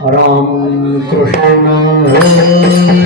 Ram Krishna Hare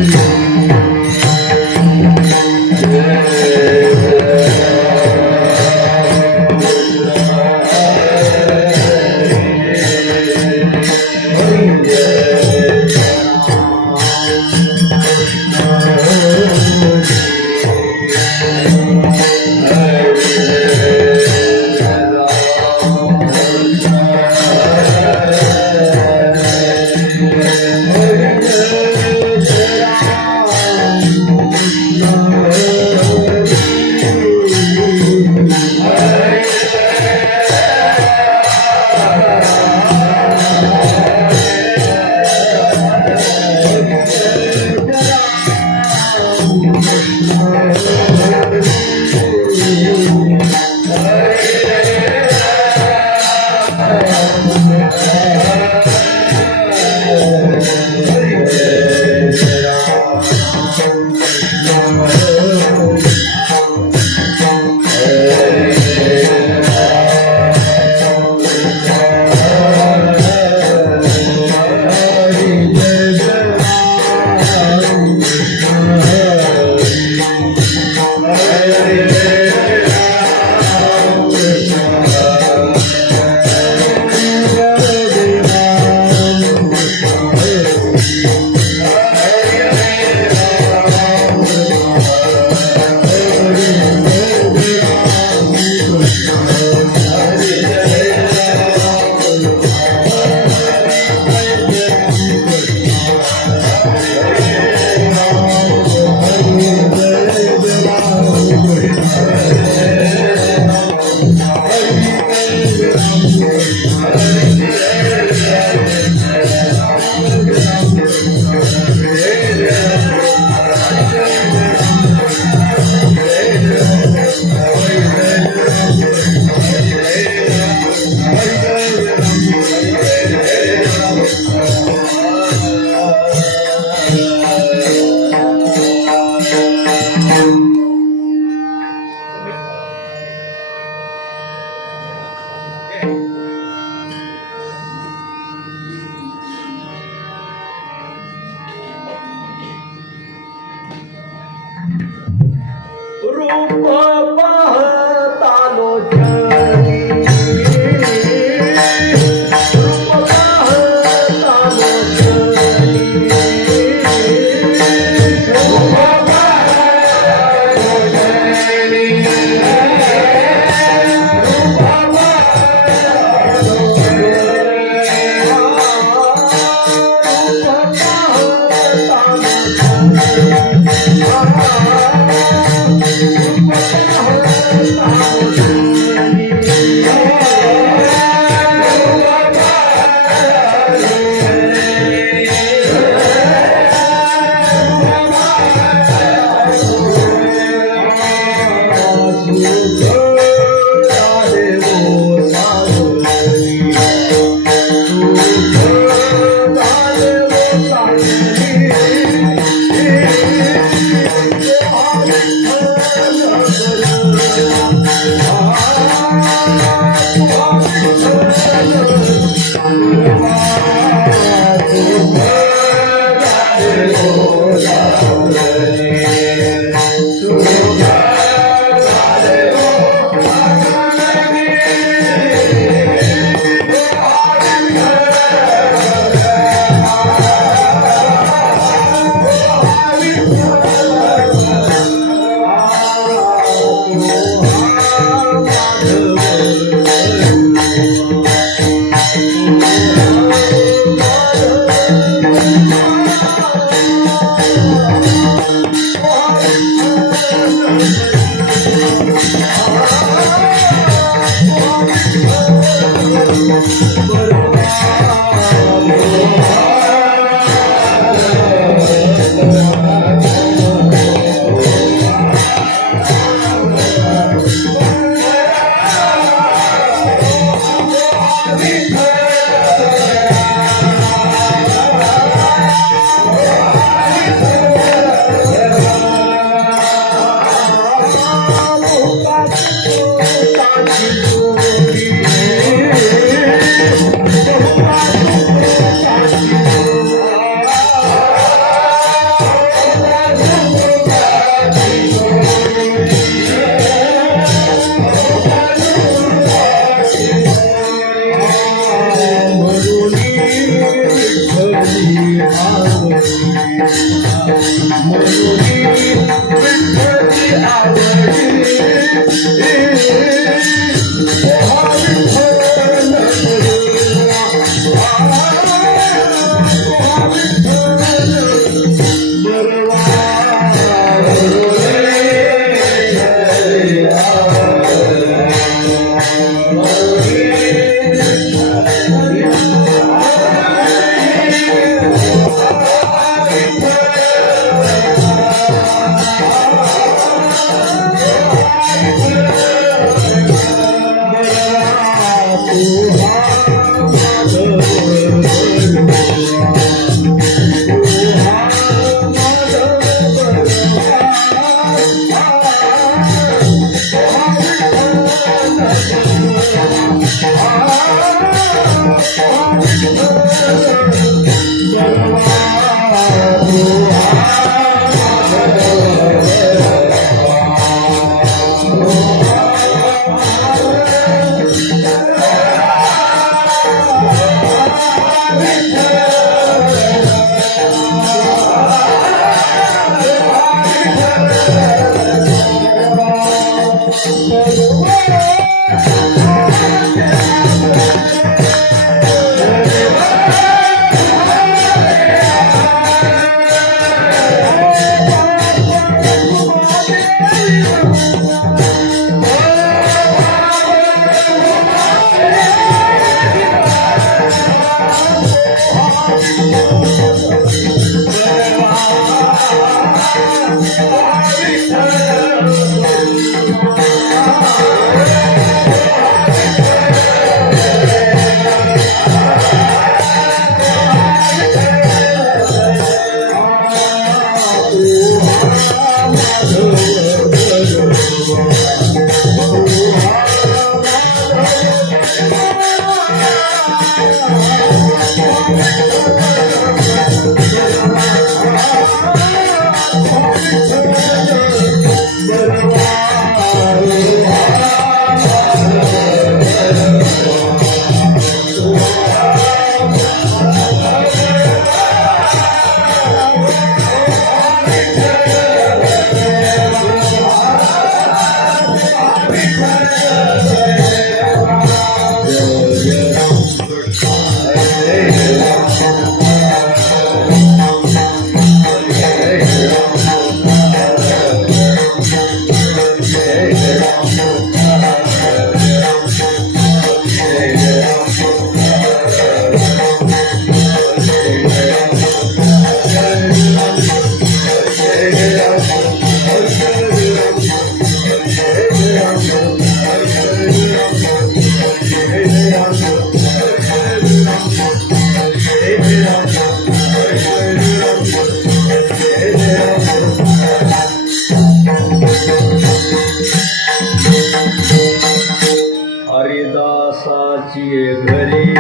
हरिदासाची घरी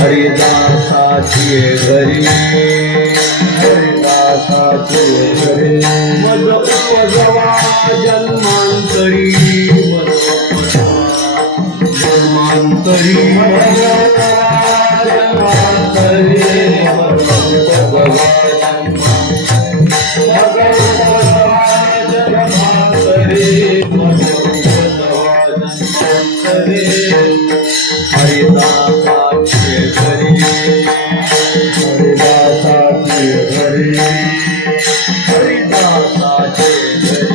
हरिदासाची घरी हरिदासाची घरी मज उपजवा जन्मांतरी जन्मांतरी हरिदासाची घरी हरिदासाची घरी हरिदासाची घरी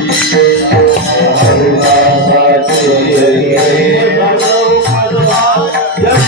हरिदासाची घरी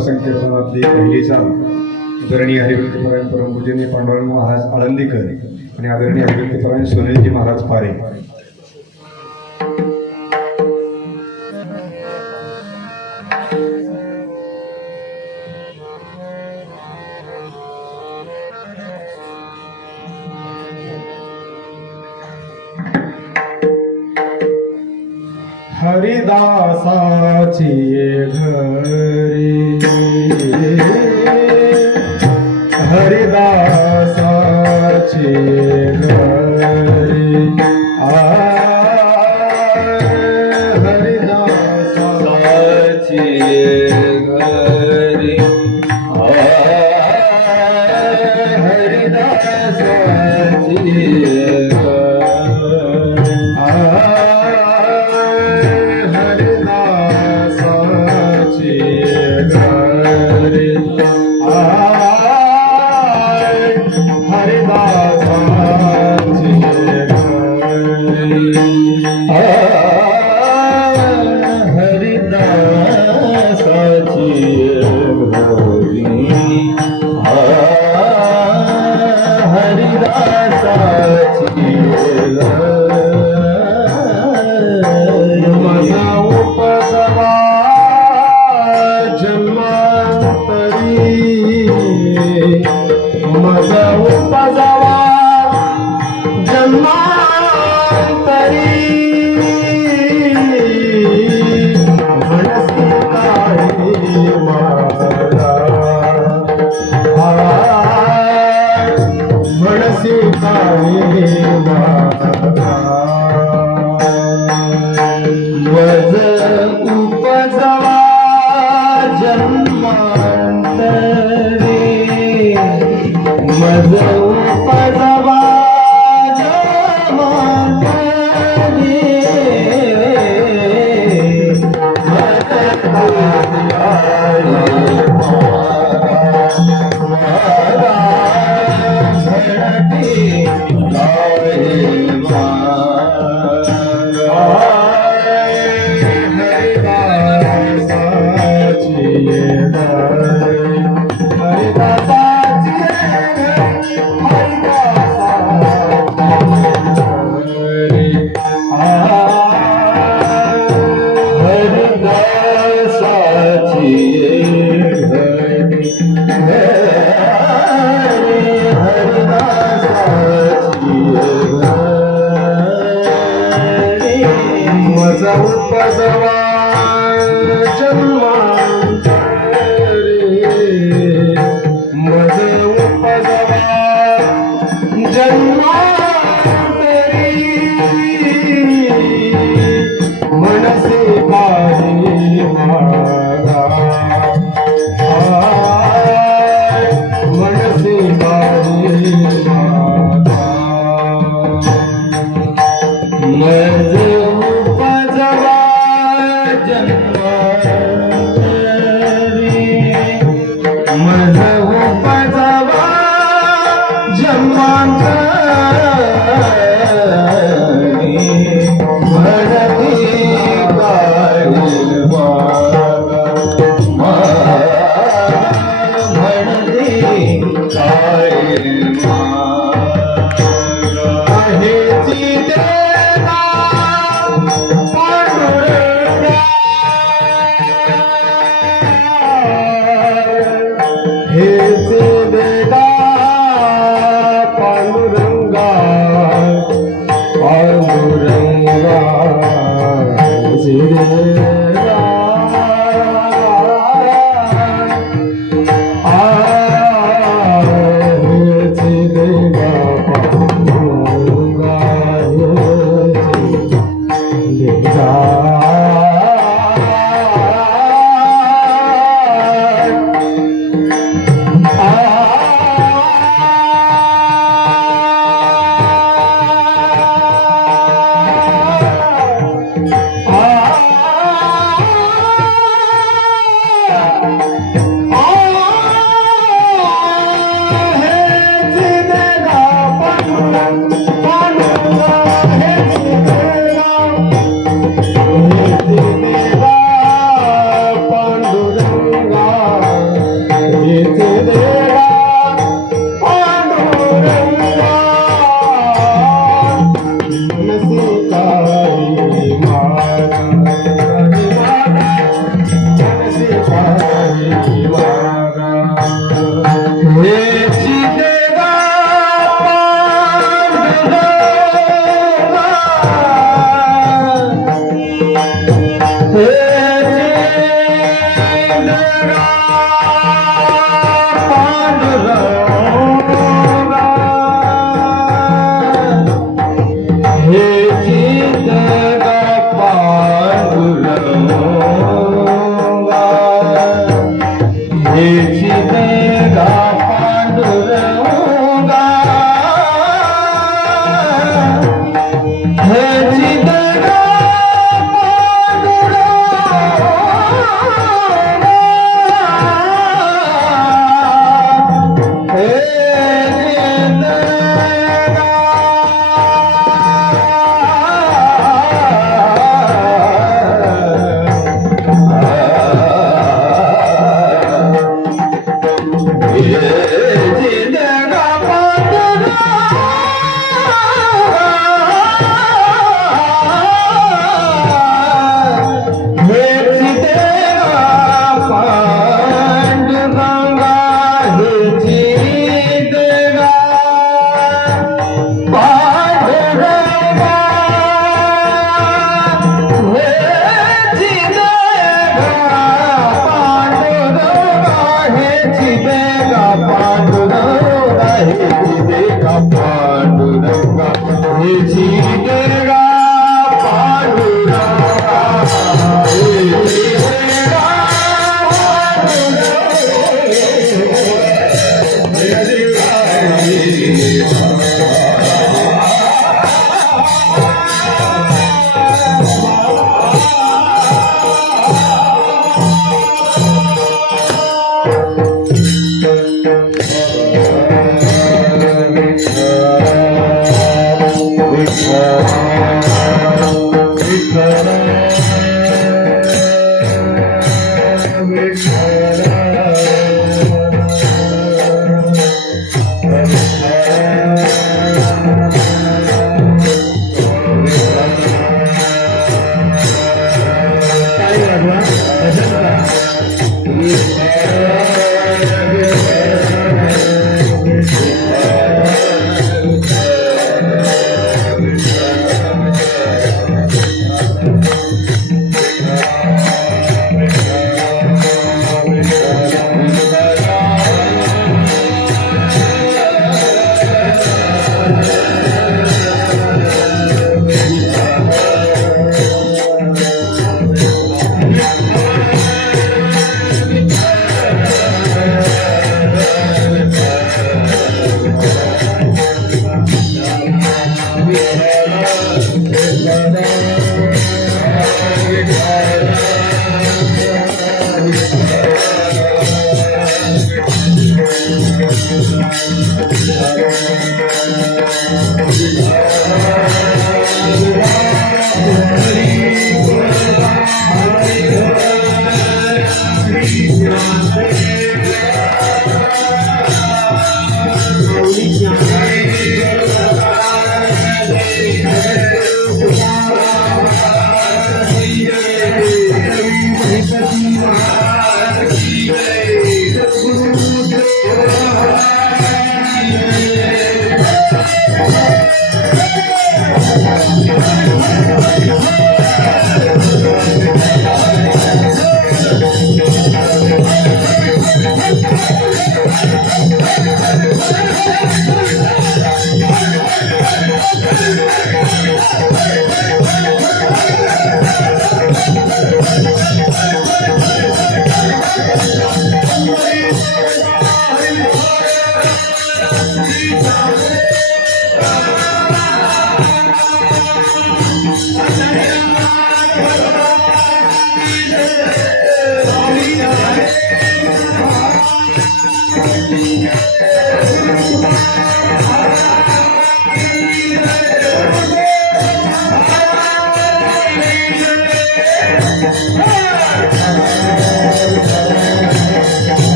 संकीर्तनातली पहिलीचा आदरणीय हरिभक्तीपरायण परमपूजनीय पांडुरंग महाराज आळंदीकर आणि आदरणीय हरिभक्तीपरायण सुनीलजी महाराज पारे. हरिदासाची घरी हरिदासाची घरी हरिदासाची घरी मज उपजावा जन्मांतरी म्हणती काय म्हणती काय हेची देवा पांडुरंगा हेचे देवा पांडुरंगा पांडुरंगा हेचे देवा हेचे देवा पांडुरंगा हेचे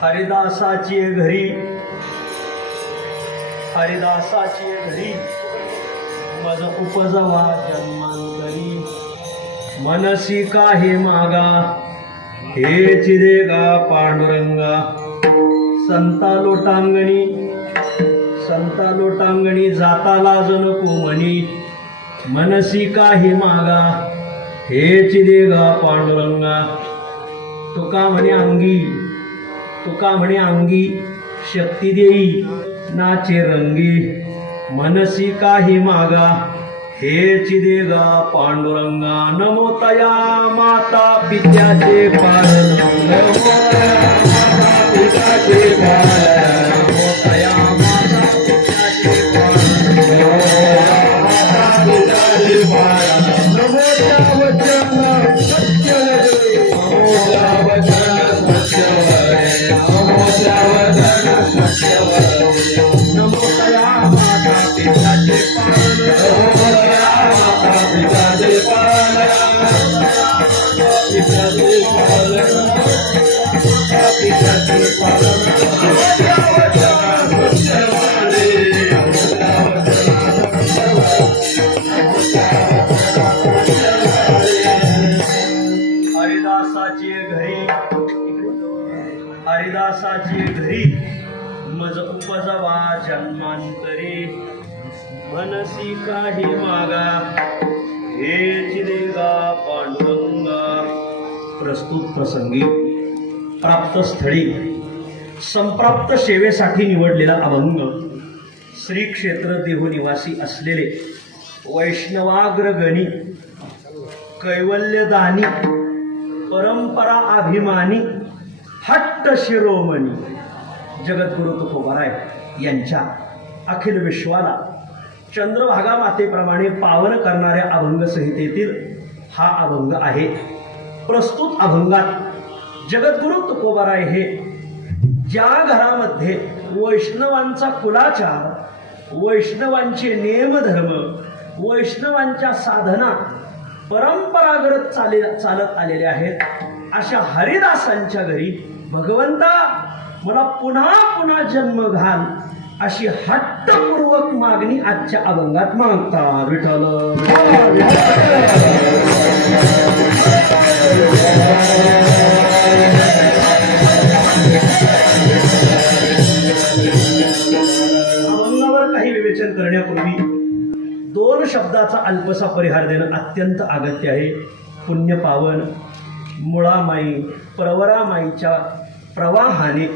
हरिदासाची घरी हरिदासाची घरी मज उपजवा जन्मांतरी मनसी काही मागा हे चिदेगा पांडुरंगा संता लोटांगणी जाताला जनको म्हणी मनसी काही मागा हे चिदेगा पांडुरंगा तुका म्हणे अंगी शक्ती देई नाचे रंगी मनसी काही मागा हे चिदेगा पांडुरंगा नमो तया माता पित्याचे पालन नमो तया माता पित्याचे पालन नमो तया माता पित्याचे पालन नमो तया माता पित्याचे पालन नमो त्या वचन सत्य नमो त्या वचन सत्य नमो त्या वचन सत्य नमो तया माता पित्याचे पालन नमो तया माता पित्याचे पालन पित्याचे पालन पित्याचे पालन नमो त्या वचन हरिदासाची घरी मज उपजवा जन्मांतरी मनसी काही मागा हे चिदेगा पांडुरंगा. प्रस्तुत प्रसंगी प्राप्त स्थळी संप्राप्त सेवेसाठी निवडलेला अभंग श्री क्षेत्र देहनिवासी असलेले वैष्णवाग्रगणी कैवल्यदानी परंपरा अभिमानी हट्ट शिरोमणी जगद्गुरु तुकोबाराय यांच्या अखिल विश्वाला चंद्रभागा मातेप्रमाणे पावन करणाऱ्या अभंग संहितेतील हा अभंग आहे. प्रस्तुत अभंगात जगद्गुरु तुकोबाराय हे ज्या घरामध्ये वैष्णवांचा कुलाचार, वैष्णवांचे नियमधर्म, वैष्णवांच्या साधना परंपरागत चालत आलेले आहेत, अशा हरिदासांच्या घरी भगवंता मला पुन्हा पुन्हा जन्म घाल अशी हट्टपूर्वक मागणी आजच्या अभंगात मागतात. विठ्ठल अभंगावर काही विवेचन करण्यापूर्वी दोन शब्दाचा अल्पसा परिहार देणं अत्यंत अगत्य आहे. पुण्य पावन मुळामाई प्रवरामाईच्या प्रवाहाने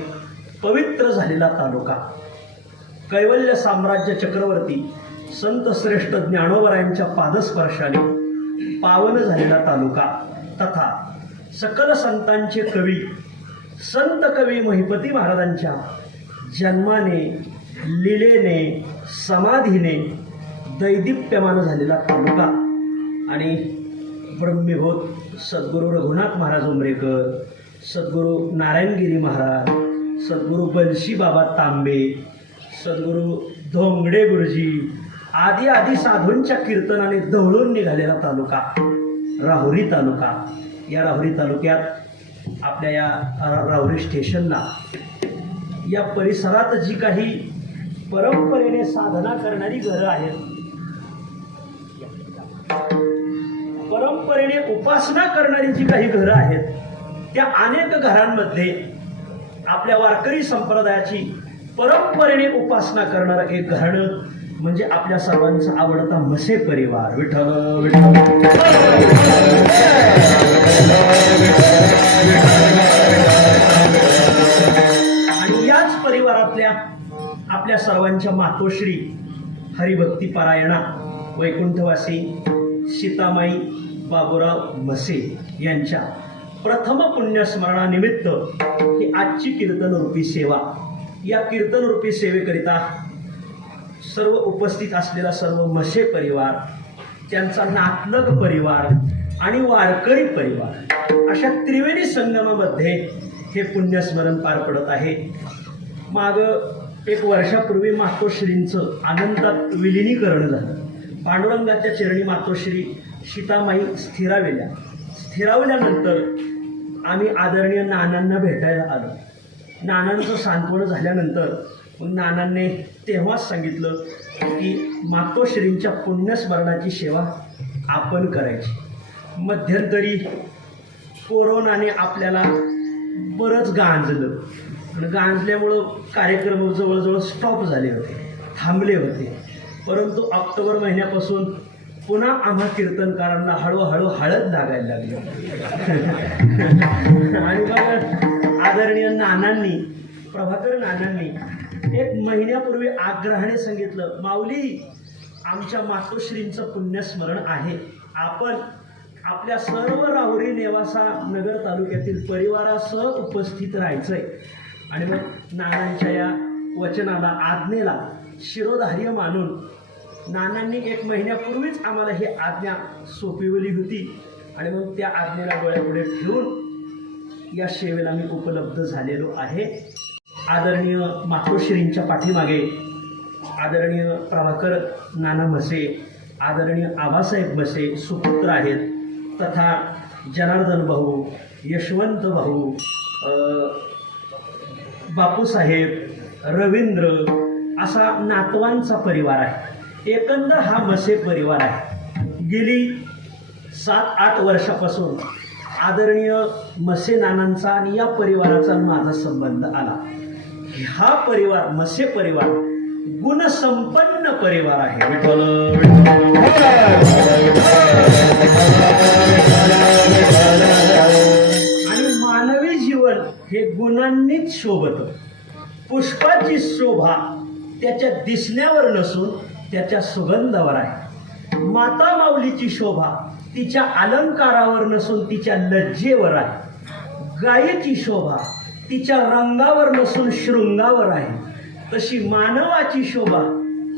पवित्र झालेला तालुका, कैवल्य साम्राज्य चक्रवर्ती संत श्रेष्ठ ज्ञानोबरायांच्या पादस्पर्शाने पावन झालेला तालुका तथा सकल संतांचे कवी संत कवी महिपती महाराजांच्या जन्माने लीलेने समाधीने दैदिप्यमान झालेला तालुका आणि ब्रह्मीभूत सद्गुरू रघुनाथ महाराज उमरेकर, सद्गुरू नारायणगिरी महाराज, सद्गुरू बलशी बाबा तांबे, सद्गुरू धोंगडे गुरुजी आदी आदी साधूंच्या कीर्तनाने दहळून निघालेला तालुका राहुरी तालुका. या राहुरी तालुक्यात आपल्या या राहुरी स्टेशनला या परिसरात जी काही परंपरेने साधना करणारी घरं आहेत, परंपरेने उपासना करणारी जी काही घरं आहेत, त्या अनेक घरांमध्ये आपल्या वारकरी संप्रदायाची परंपरेने उपासना करणारं एक घराणं म्हणजे आपल्या सर्वांचा आवडता म्हसे परिवार. विठ्ठल विठ्ठल. आणि याच परिवारातल्या आपल्या सर्वांच्या मातोश्री हरिभक्ती पारायणा वैकुंठवासी सीतामाई बाबूराव म्हसे यांच्या प्रथम पुण्यस्मरणानिमित्त ही आजची कीर्तनरूपी सेवा. या कीर्तनरूपी सेवेकरिता सर्व उपस्थित असलेला सर्व म्हसे परिवार, त्यांचा नातलग परिवार आणि वारकरी परिवार अशा त्रिवेणी संगमामध्ये हे पुण्यस्मरण पार पडत आहे. माग 1 वर्षापूर्वी मातोश्रींचं अनंतात विलिनीकरण झालं. पांडुरंगाच्या चरणी मातोश्री सीतामाई स्थिरावल्यानंतर आम्ही आदरणीय नानांना भेटायला आलो. नानांचं सांत्वन झाल्यानंतर मग नानांनी तेव्हाच सांगितलं की मातोश्रींच्या पुण्यस्मरणाची सेवा आपण करायची. मध्यंतरी कोरोनाने आपल्याला बरंच गांजलं आणि गांजल्यामुळं कार्यक्रम जवळजवळ स्टॉप झाले होते, थांबले होते. परंतु ऑक्टोबर महिन्यापासून पुन्हा आम्हा कीर्तनकारांना हळूहळू हळद लागायला लागली. आणि मग आदरणीय नानांनी, प्रभाकर नानांनी 1 महिन्यापूर्वी आग्रहाने सांगितलं, माऊली आमच्या मातोश्रींचं पुण्यस्मरण आहे, आपण आपल्या सर्व राहुरी नेवासा नगर तालुक्यातील परिवारासह उपस्थित राहायचंय. आणि मग नानांच्या या वचनाला आज्ञेला शिरोधार्य मानून नानांनी 1 महिन्यापूर्वीच आम्हाला ही आज्ञा सोपविली होती. आणि मग त्या आज्ञेला डोळ्यापुढे ठेवून या सेवेला मी उपलब्ध झालेलो आहे. आदरणीय मातोश्रींच्या पाठीमागे आदरणीय प्रभाकर नाना म्हसे, आदरणीय आबासाहेब म्हसे सुपुत्र आहेत, तथा जनार्दन भाऊ, यशवंत भाऊ, बापूसाहेब, रवींद्र असा नातवांचा परिवार आहे. एकंदर हा म्हसे परिवार आहे. गेली 7-8 वर्षापासून आदरणीय म्हसे नानांचा आणि या परिवाराचा माझा संबंध आला. हा परिवार म्हसे परिवार गुणसंपन्न परिवार आहे. विठ्ठल आणि मानवी जीवन हे गुणांनीच शोभतं. पुष्पाची शोभा त्याच्या दिसण्यावर नसून त्याच्या सुगंधावर आहे. माता माऊलीची शोभा तिच्या अलंकारावर नसून तिच्या लज्जेवर आहे. गायीची शोभा तिच्या रंगावर नसून शृंगावर आहे. तशी मानवाची शोभा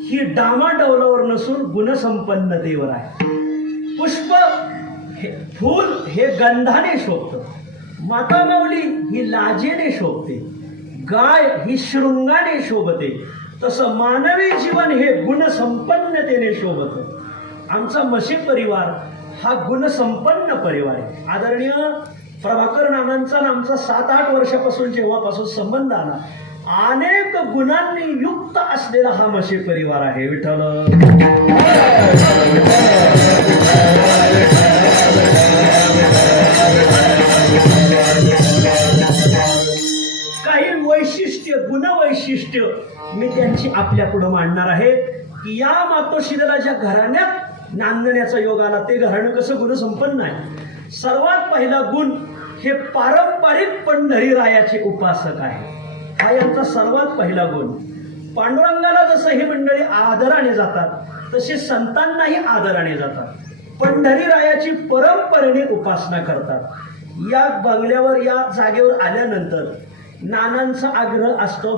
ही डामाडौलावर नसून गुणसंपन्नतेवर आहे. पुष्प हे फूल हे गंधाने शोभतं, माता माऊली ही लाजेने शोभते, गाय ही शृंगाने शोभते, तसं मानवी जीवन हे गुणसंपन्नतेने शोभतं. आमचा म्हसे परिवार हा गुणसंपन्न परिवार आहे. आदरणीय प्रभाकर नानांचा आमचा 7-8 वर्षापासून जेव्हापासून संबंध आला, अनेक गुणांनी युक्त असलेला हा म्हसे परिवार आहे. विठ्ठल काही वैशिष्ट्य, गुणवैशिष्ट्य मी त्यांची आपल्या पुढे मांडणार आहे की या मातोश्रीला ज्या घराण्यात नांदण्याचा योग आला ते घराणं कसं गुणसंपन्न आहे. सर्वात पहिला गुण हे पारंपरिक पंढरीरायाचे उपासक आहे. हा यांचा सर्वात पहिला गुण. पांडुरंगाला जसं ही मंडळी आदराने जातात तसे संतांनाही आदराने जातात. पंढरीरायाची परंपरेने उपासना करतात. या बंगल्यावर या जागेवर आल्यानंतर नानांचा आग्रह असतो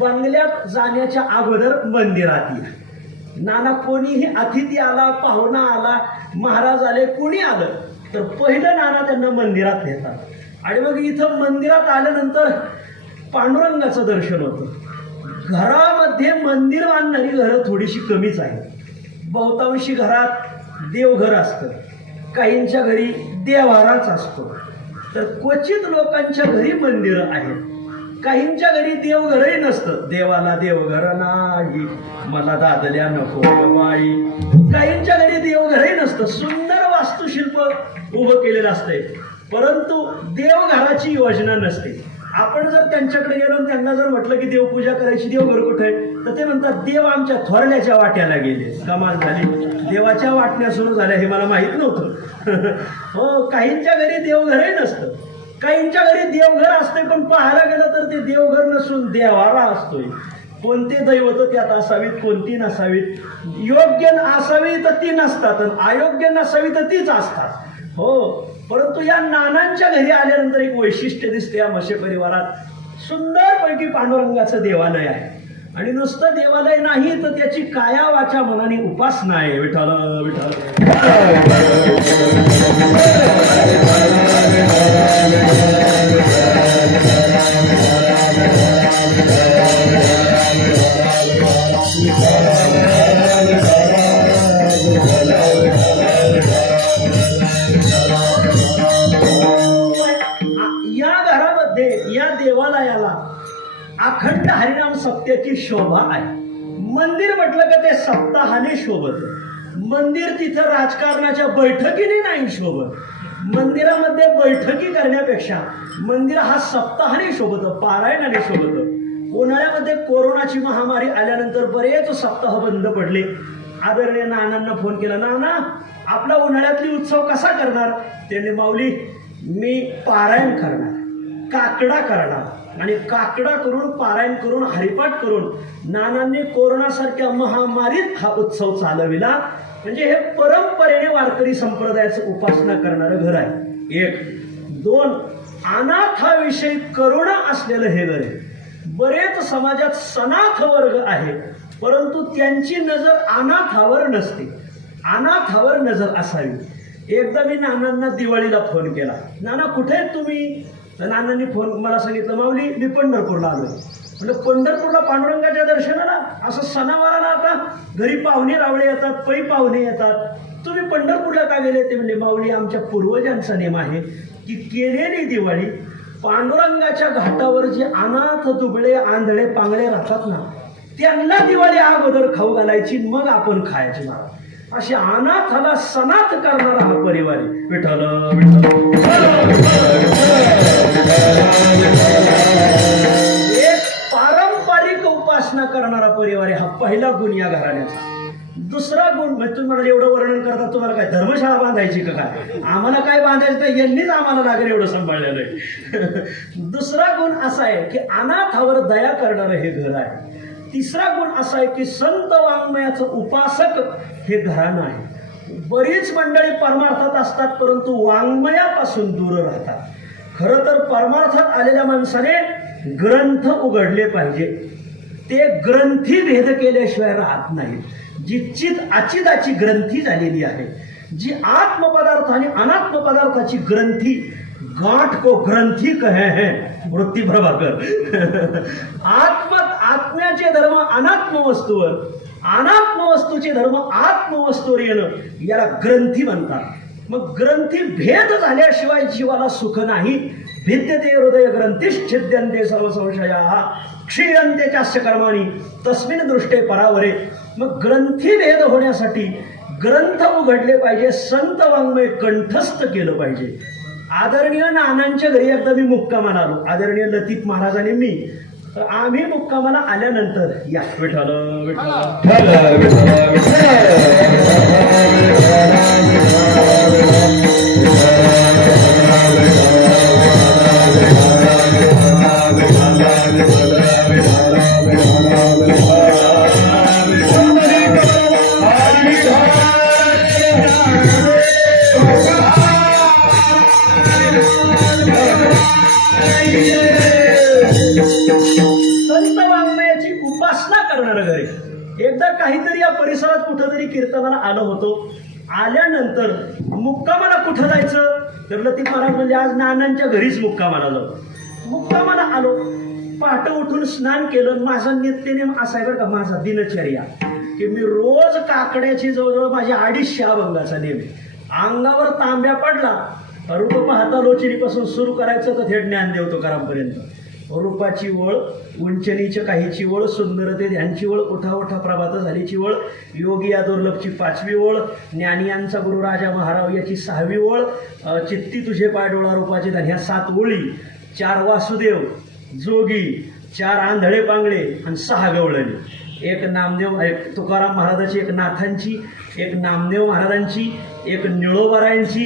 बंगल्यात जाण्याच्या अगोदर मंदिरात या. नाना कोणीही अतिथी आला, पाहुणा आला, महाराज आले, कोणी आलं तर पहिलं नाना त्यांना मंदिरात नेतात. आणि मग इथं मंदिरात आल्यानंतर पांडुरंगाचं दर्शन होतं. घरामध्ये मंदिर बांधणारी घरं थोडीशी कमीच आहेत. बहुतांशी घरात देवघर असतं, काहींच्या घरी देवाराच असतो, तर क्वचित लोकांच्या घरी मंदिरं आहेत. काहींच्या घरी देवघरही नसतं. देवाला देवघर नाही, मला दादल्या नको माळी. काहींच्या घरी देवघरही नसतं. सुंदर वास्तुशिल्प उभं केलेलं असतंय, परंतु देवघराची योजना नसते. आपण जर त्यांच्याकडे गेलो आणि त्यांना जर म्हटलं की देवपूजा करायची, देवघर कुठे आहे, तर ते म्हणतात देव आमच्या थोरल्याच्या वाट्याला गेले. कमाल झाली, देवाच्या वाटण्या सुरू झाल्या हे मला माहित नव्हतं. हो, काहींच्या घरी देवघरही नसतं, काहींच्या घरी देवघर असते, पण पाहायला गेलं तर ते देवघर नसून देवारा असतोय. कोणते दैवत त्यात असावीत, कोणती नसावीत. योग्य असावी तर ती नसतात, अयोग्य नसावी तर तीच असतात. हो, परंतु या नानांच्या घरी आल्यानंतर एक वैशिष्ट्य दिसते. या मशे परिवारात सुंदरपैकी पांडुरंगाचं देवालय आहे. आणि नुसतं देवालय नाही तर त्याची काया वाचा मनाने उपासना आहे. विठ्ठल विठ्ठल. या घरामध्ये, या देवालयाला अखंड हरिनाम सत्याची शोभा आहे. मंदिर म्हटलं का ते सप्ताहाने शोभत. मंदिर तिथं राजकारणाच्या बैठकीने नाही शोभत. मंदिरामध्ये बैठकी करण्यापेक्षा मंदिर हा सप्ताहाने शोभत, पारायणाने शोभत. उन्हाळ्यामध्ये कोरोनाची महामारी आल्यानंतर बरेच सप्ताह बंद पडले. आदरणीय नानांना फोन केला, नाना आपला उन्हाळ्यातली उत्सव कसा करणार? त्यांनी माऊली मी पारायण करणार, काकडा करणार. आणि काकडा करून, पारायण करून, हरिपाठ करून नानांनी कोरोनासारख्या महामारीत हा उत्सव चालविला. म्हणजे हे परंपरेने वारकरी संप्रदायाचं उपासना करणारं घर आहे. एक. दोन, अनाथाविषयी करुणा असलेलं हे घर आहे. बरेच समाजात सनाथ वर्ग आहे, परंतु त्यांची नजर अनाथावर नसते. अनाथावर नजर असावी. एकदा मी नानांना दिवाळीला फोन केला, नाना कुठे आहेत तुम्ही? तर नानांनी फोन मला सांगितलं, माऊली मी पंढरपूरला आलो. म्हणजे पंढरपूरला पांडुरंगाच्या दर्शनाला? असं सणावाराला आता घरी पाहुणे रावळे येतात, पै पाहुणे येतात, तुम्ही पंढरपूरला का गेले? ते म्हणजे माऊली आमच्या पूर्वजांचा नेम आहे की केलेली दिवाळी पांडुरंगाच्या घाटावर जे अनाथ दुबळे आंधळे पांगळे राहतात ना, त्यांना दिवाळी अगोदर खाऊ घालायची, मग आपण खायची. अशी अनाथाला सनाथ करणारा हा परिवार आहे. विठ्ठल एक पारंपरिक उपासना करणारा परिवार आहे हा पहिला गुण या घराण्याचा. दुसरा गुण म्हणजे तुम्ही म्हणाले एवढं वर्णन करता, तुम्हाला काय धर्मशाळा बांधायची का काय? आम्हाला काय बांधायचं तर यांनीच आम्हाला लागेल एवढं सांभाळलेलं आहे. दुसरा गुण असा आहे की अनाथावर दया करणारं हे घर आहे. तिसरा गुण असा आहे की संत वाङ्मयाचं उपासक हे घराणं आहे. बरीच मंडळी परमार्थात असतात, परंतु वाङ्मयापासून दूर राहतात. खरं तर परमार्थात आलेल्या माणसाने ग्रंथ उघडले पाहिजे. ते ग्रंथी भेद केल्याशिवाय राहत नाही. जी चित अचिदाची ग्रंथी झालेली आहे, जी आत्मपदार्थ आणि अनात्म पदार्थाची ग्रंथी, गांठ को ग्रंथी कहे हैं वृत्ती प्रभाकर. आत्म्याचे धर्म अनात्म वस्तूवर, अनात्म वस्तूचे धर्म आत्मवस्तूवर येणं याला ग्रंथी म्हणतात. मग ग्रंथी भेद झाल्याशिवाय जीवाला सुख नाही. भिद्यते हृदय ग्रंथीश्छिद्यन्ते सर्व संशयाः क्षीयन्ते चास्य कर्माणि तस्मिन् दृष्टे परावरे. मग ग्रंथी भेद होण्यासाठी ग्रंथ उघडले पाहिजे, संत वाङ्मय कंठस्थ केलं पाहिजे. आदरणीय नानांच्या घरी एकदा मी मुक्कामाला आलो, आदरणीय लतीफ महाराज आणि मी. आम्ही मुक्कामाला आल्यानंतर या विठ्ठल विठ्ठल संत वाङ्मयाची उपासना करणारं घर आहे. एकदा काहीतरी या परिसरात कुठंतरी कीर्तनाला आलो होतो. आल्यानंतर मुक्कामाला कुठं जायचं तर लतीफ महाराज म्हणजे आज नानांच्या घरीच मुक्कामाला जाऊ. मुक्कामाला आलो, पहाटे उठून स्नान केलं. माझा नित्यनेम असा आहे बरं का, माझा दिनचर्या की मी रोज काकड्याची जवळजवळ माझी 250 अभंगाचा नेम आहे. अंगावर तांब्या पडला रूप पाहता लोचनीपासून सुरू करायचं तर थेट ज्ञानदेव तुकारामपर्यंत. रूपाची ओळ, उंचनीच्या काहीची ओळ, सुंदरते ध्यानची ओळ, उठा उठा प्रभात झालीची ओळ, योगी या दुर्लभची 5वी ओळ, ज्ञानियांचा गुरु राजा महाराव याची 6वी ओळ, चित्ती तुझे पाय डोळा रूपाचे ध्यान ह्या 7 ओळी, 4 वासुदेव जोगी, 4 आंधळे पांगळे आणि 6 गवळणी. एक नामदेव, एक तुकाराम महाराजांची, एक नाथांची, एक नामदेव महाराजांची, एक निळोबरायांची,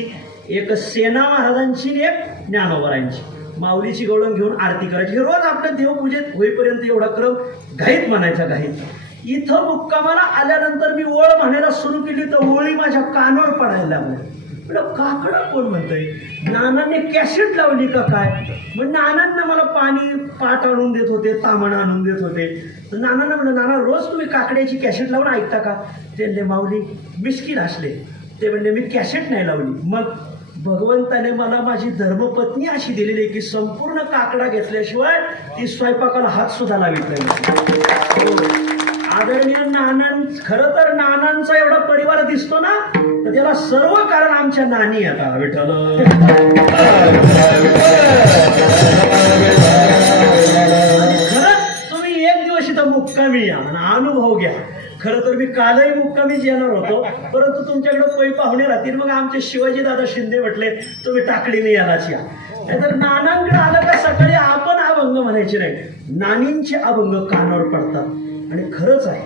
एक सेना महाराजांची, एक ज्ञानोबरायांची. माऊलीची गवळण घेऊन आरती करायची. हे रोज आपल्या देवपूजेत होईपर्यंत एवढा क्रम घाईत म्हणायचा, घाईत. इथं मुक्कामाला आल्यानंतर मी ओळ म्हणायला सुरू केली तर ओळी माझ्या कानावर पडायला लागल्या. म्हटलं काकडं कोण म्हणतंय, नानांनी कॅसेट लावली का काय? मग नानांना मला पाणी पाट आणून देत होते, तामण आणून देत होते. तर नानांना म्हणलं, नाना रोज तुम्ही काकड्याची कॅसेट लावून ऐकता का? ते म्हणले माऊली मिस्किन असले. ते म्हणले मी कॅसेट नाही लावली. मग भगवंताने मला माझी धर्मपत्नी अशी दिलेली आहे की संपूर्ण काकडा घेतल्याशिवाय ती स्वयंपाकाला हात सुद्धा लावित नाही. आदरणीय नानां, खरं तर नानांचा एवढा परिवार दिसतो ना तर त्याला सर्व कारण आमच्या नानी आता विठ्ठल. खरंच तुम्ही एक दिवस इथं मुक्कामी या आणि अनुभव घ्या. खरं तर मी कालही मुक्कामीच येणार होतो, परंतु तुमच्याकडे पै पाहुणे राहतील. मग आमचे शिवाजी दादा शिंदे म्हटले तुम्ही टाकळीने यालाच या. नाहीतर नानांकडे आलं का सकाळी आपण अभंग म्हणायचे नाही, नानींचे अभंग कानावर पडतात. आणि खरंच आहे,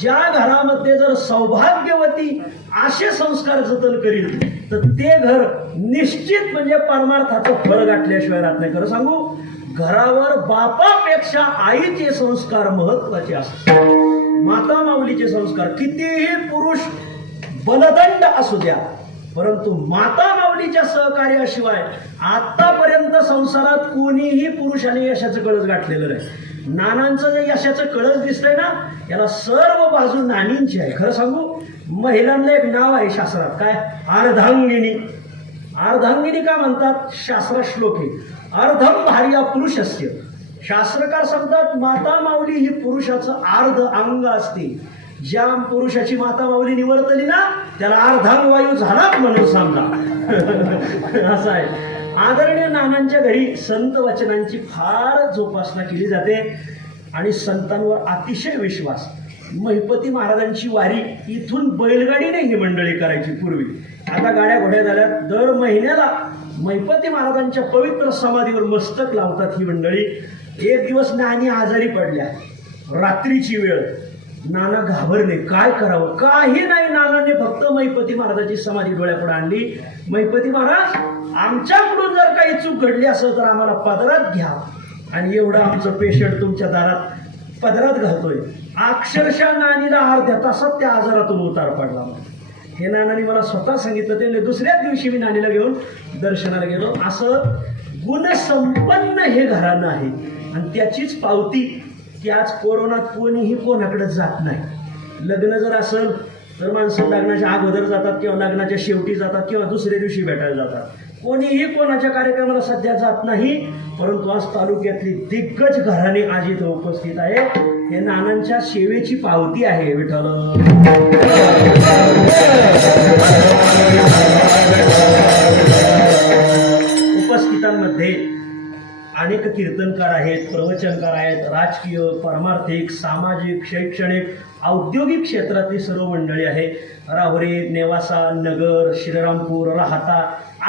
ज्या घरामध्ये जर सौभाग्यवती असे संस्कार जतन करील तर ते घर निश्चित म्हणजे परमार्थाचं फळ गाठल्याशिवाय राहत नाही. खरं सांगू, घरावर बापापेक्षा आईचे संस्कार महत्वाचे असतात. माता माऊलीचे संस्कार कितीही पुरुष बलदंड असू द्या, परंतु माता माऊलीच्या सहकार्याशिवाय आतापर्यंत संसारात कोणीही पुरुषाने यशाचं कळस गाठलेलं नाही. नानांचं जे यशाचं कळस दिसतंय ना, याला सर्व बाजू नानींची आहे. खरं सांगू, महिलांना एक नाव आहे शास्त्रात, काय? अर्धांगिनी. अर्धांगिनी का म्हणतात? शास्त्रात श्लोक आहे, अर्धम भार्या पुरुषस्य. शास्त्रकार सांगतात माता माऊली ही पुरुषाचं अर्ध अंग असते. ज्या पुरुषाची माता माऊली निवर्तली ना त्याला अर्धांग वायू झाला म्हणून सांगा. असं आहे. आदरणीय नानांच्या घरी संत वचनांची फार जोपासना केली जाते आणि संतांवर अतिशय विश्वास. महिपती महाराजांची वारी इथून बैलगाडीने ही मंडळी करायची पूर्वी. आता गाड्या घोड्या झाल्या. दर महिन्याला महिपती महाराजांच्या पवित्र समाधीवर मस्तक लावतात ही मंडळी. एक दिवस नानी आजारी पडल्या, रात्रीची वेळ. नाना घाबरले, काय करावं? काही नाही, नानाने फक्त महिपती महाराजांची समाधी डोळ्यापुढे आणली. महिपती महाराज, आमच्याकडून जर काही चूक घडली असेल तर आम्हाला पदरात घ्या आणि एवढं आमचं पेशंट तुमच्या दारात पदरात घालतोय. अक्षरशः नानीला अर्ध्या तासात त्या आजारातून उतार पडला. हे नानांनी मला स्वतः सांगितलं. ते दुसऱ्याच दिवशी मी नानीला घेऊन दर्शनाला गेलो. असं गुणसंपन्न हे घराणं आहे आणि त्याचीच पावती की आज कोरोनात कोणीही कोणाकडे जात नाही. लग्न जर असेल तर माणसं लग्नाच्या अगोदर जातात किंवा लग्नाच्या शेवटी जातात किंवा दुसऱ्या दिवशी भेटायला जातात. कोणीही कोणाच्या कार्यक्रमाला सध्या जात नाही. परंतु आज तालुक्यातली दिग्गज घराणे आज इथं उपस्थित आहे. हे नानांच्या सेवेची पावती आहे विठ्ठल. उपस्थितांमध्ये अनेक कीर्तनकार आहेत, प्रवचनकार आहेत, राजकीय, परमार्थिक, सामाजिक, शैक्षणिक, औद्योगिक क्षेत्रातली सर्व मंडळी आहे. राहुरी, नेवासा, नगर, श्रीरामपूर, राहाता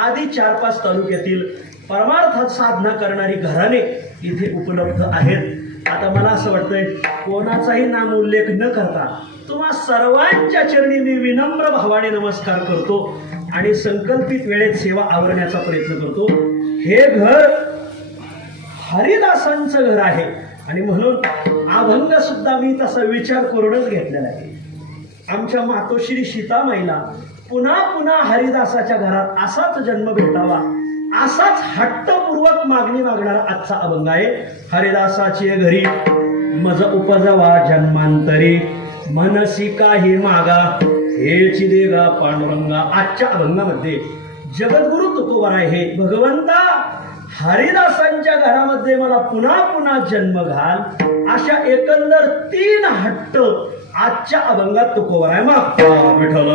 आदी 4-5 तालुक्यातील परमार्थात साधना करणारी घराणे इथे उपलब्ध आहेत. आता मला असं वाटतंय कोणाचाही नाम उल्लेख न करता तुम्हा सर्वांच्या चरणी मी विनम्र भावाने नमस्कार करतो आणि संकल्पित वेळेत सेवा आवरण्याचा प्रयत्न करतो. हे घर हरिदासांचं घर आहे आणि म्हणून अभंग सुद्धा मी तसा विचार करूनच घेतलेला आहे. आमच्या मातोश्री सीतामाईला पुन्हा पुन्हा हरिदासाच्या घरात असाच जन्म भेटावा असाच हट्टपूर्वक मागणी मागणारा आजचा अभंग आहे. हरिदासाची घरी मज उपजवा जन्मांतरी मनसी काही मागा हेची देगा पांडुरंगा. आजच्या अभंगामध्ये जगद्गुरु तुकोबाराय हे भगवंता हरिदासांच्या घरामध्ये मला पुन्हा पुन्हा जन्म घाल, अशा एकंदर 3 हट्ट आजच्या अभंगात तुकोबाराय मागतात. विठ्ठल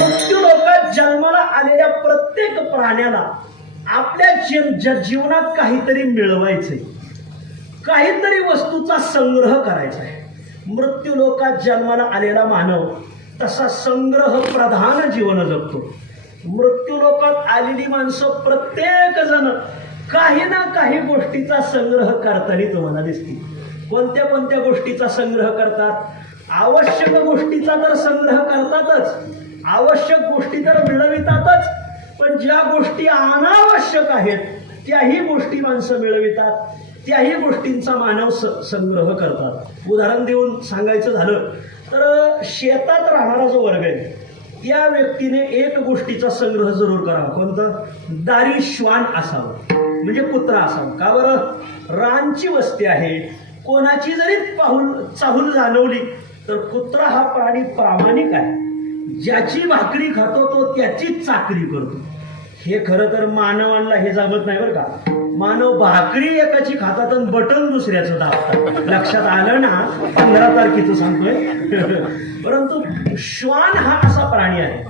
मृत्यू लोकात जन्माला आलेल्या प्रत्येक प्राण्याला आपल्या जीवनात काहीतरी मिळवायचंय, काहीतरी वस्तूचा संग्रह करायचा आहे. मृत्यू लोकात जन्माला आलेला मानव तसा संग्रह प्रधान जीवन जगतो. मृत्यू लोकात आलेली माणसं प्रत्येक जण काही ना काही गोष्टीचा संग्रह करताना तुम्हाला दिसतील. कोणत्या कोणत्या गोष्टीचा संग्रह करतात? आवश्यक गोष्टीचा तर संग्रह करतातच, आवश्यक गोष्टी तर मिळवितातच, पण ज्या गोष्टी अनावश्यक आहेत त्याही गोष्टी माणसं मिळवितात, त्याही गोष्टींचा मानव संग्रह करतात. उदाहरण देऊन सांगायचं झालं तर शेतात राहणारा जो वर्ग आहे त्या व्यक्तीने एक गोष्टीचा संग्रह जरूर करावा. कोणतं? दारी श्वान असावं, म्हणजे कुत्रा असावं. का बरं? रानची वस्ती आहे, कोणाची जरी चाहूल जाणवली तर कुत्रा हा प्राणी प्रामाणिक आहे. ज्याची भाकरी खातो तो त्याचीच चाकरी करतो. हे खरं तर मानवांना हे जमत नाही बरं का. मानव भाकरी एकाची खातात आणि बटन दुसऱ्याचं दाबतात. लक्षात आलं ना? 15 तारखेचं सांगतोय. परंतु श्वान हा असा प्राणी आहे,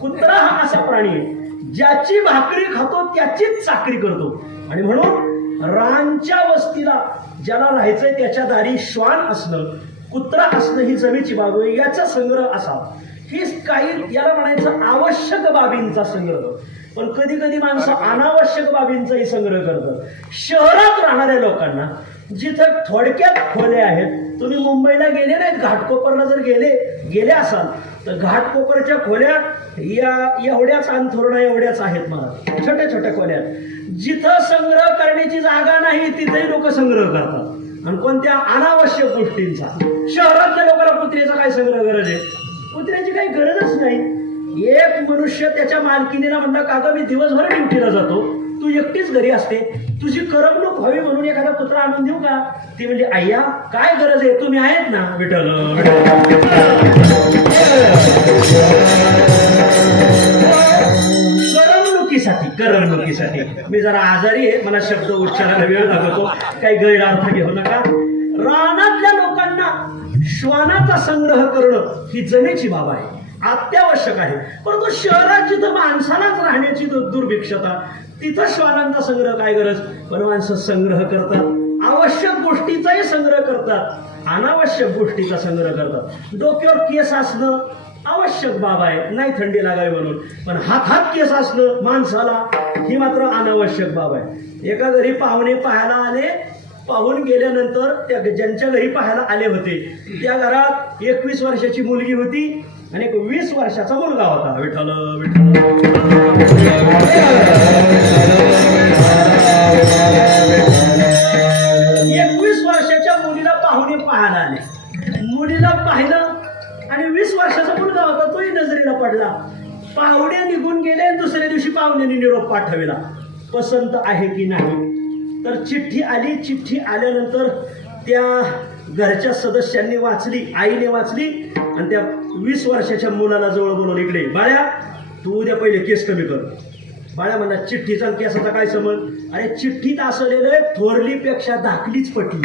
कुत्रा हा असा प्राणी आहे ज्याची भाकरी खातो त्याचीच चाकरी करतो. आणि म्हणून रानच्या वस्तीला ज्याला राहायचंय त्याच्या दारी श्वान असणं, कुत्रा असणं ही जमेची बाब आहे. याचा संग्रह असावा. ही काही याला म्हणायचं आवश्यक बाबींचा संग्रह. पण कधी कधी माणसं अनावश्यक बाबींचाही संग्रह करतात. शहरात राहणाऱ्या लोकांना जिथं थोडक्यात खोल्या आहेत, तुम्ही मुंबईला गेले नाहीत, घाटकोपरला जर गेले असाल तर घाटकोपरच्या खोल्या या एवढ्याच अंथरुणा एवढ्याच आहेत. मला छोट्या छोट्या खोल्यात जिथं संग्रह करण्याची जागा नाही तिथेही लोक संग्रह करतात. आणि कोणत्या अनावश्यक गोष्टींचा. शहरातल्या लोकांना कुत्र्याचा काय संग्रह गरज आहे? कुत्र्याची काही गरजच नाही. एक मनुष्य त्याच्या मालकीनीला म्हणला, का ग मी दिवसभर ड्युटीला जातो, तू एकटीच घरी असते, तुझी करमणूक व्हावी म्हणून एखादा कुत्रा आणून देऊ का? ती म्हणजे अय्या काय गरज आहे, तुम्ही आहेत ना. विठ्ठल करमणुकीसाठी मी जरा आजारी आहे, मला शब्द उच्चारायला वेळ लागतो, काही गैरअर्थ घेऊ नका. रानातल्या लोकांना श्वानाचा संग्रह करणं ही जमेची बाब आहे, अत्यावश्यक आहे. परंतु शहरात जिथं माणसालाच राहण्याची दुर्भिक्षता, तिथं श्वानांचा संग्रह काय गरज? पण माणसं संग्रह करतात, आवश्यक गोष्टीचाही संग्रह करतात, अनावश्यक गोष्टीचा संग्रह करतात. डोक्यावर केस असणं आवश्यक बाब आहे, नाही थंडी लागावी म्हणून, पण हातात केस असणं माणसाला ही मात्र अनावश्यक बाब आहे. एका घरी पाहुणे पाहायला आले, पाहून गेल्यानंतर त्या ज्यांच्या घरी पाहायला आले होते त्या घरात 21 वर्षाची मुलगी होती आणि एक 20 वर्षाचा मुलगा होता. विठ्ठल विठ्ठल 21 वर्षाच्या मुलीला पाहुणे पाहायला आले, मुलीला पाहिलं आणि 20 वर्षाचा मुलगा होता तोही नजरेला पडला. पाहुणे निघून गेले, दुसऱ्या दिवशी पाहुण्यांनी निरोप पाठविला, पसंत आहे की नाही. तर चिठ्ठी आली. चिठ्ठी आल्यानंतर त्या घरच्या सदस्यांनी वाचली, आईने वाचली आणि त्या 20 वर्षाच्या मुलाला जवळ बोलवलं, इकडे बाळ्या तू उद्या पहिले केस कमी कर. बाळ्या म्हणला चिठ्ठीचा केसाचा काय समज? अरे चिठ्ठीत असलेलं थोरलीपेक्षा धाकलीच पटली.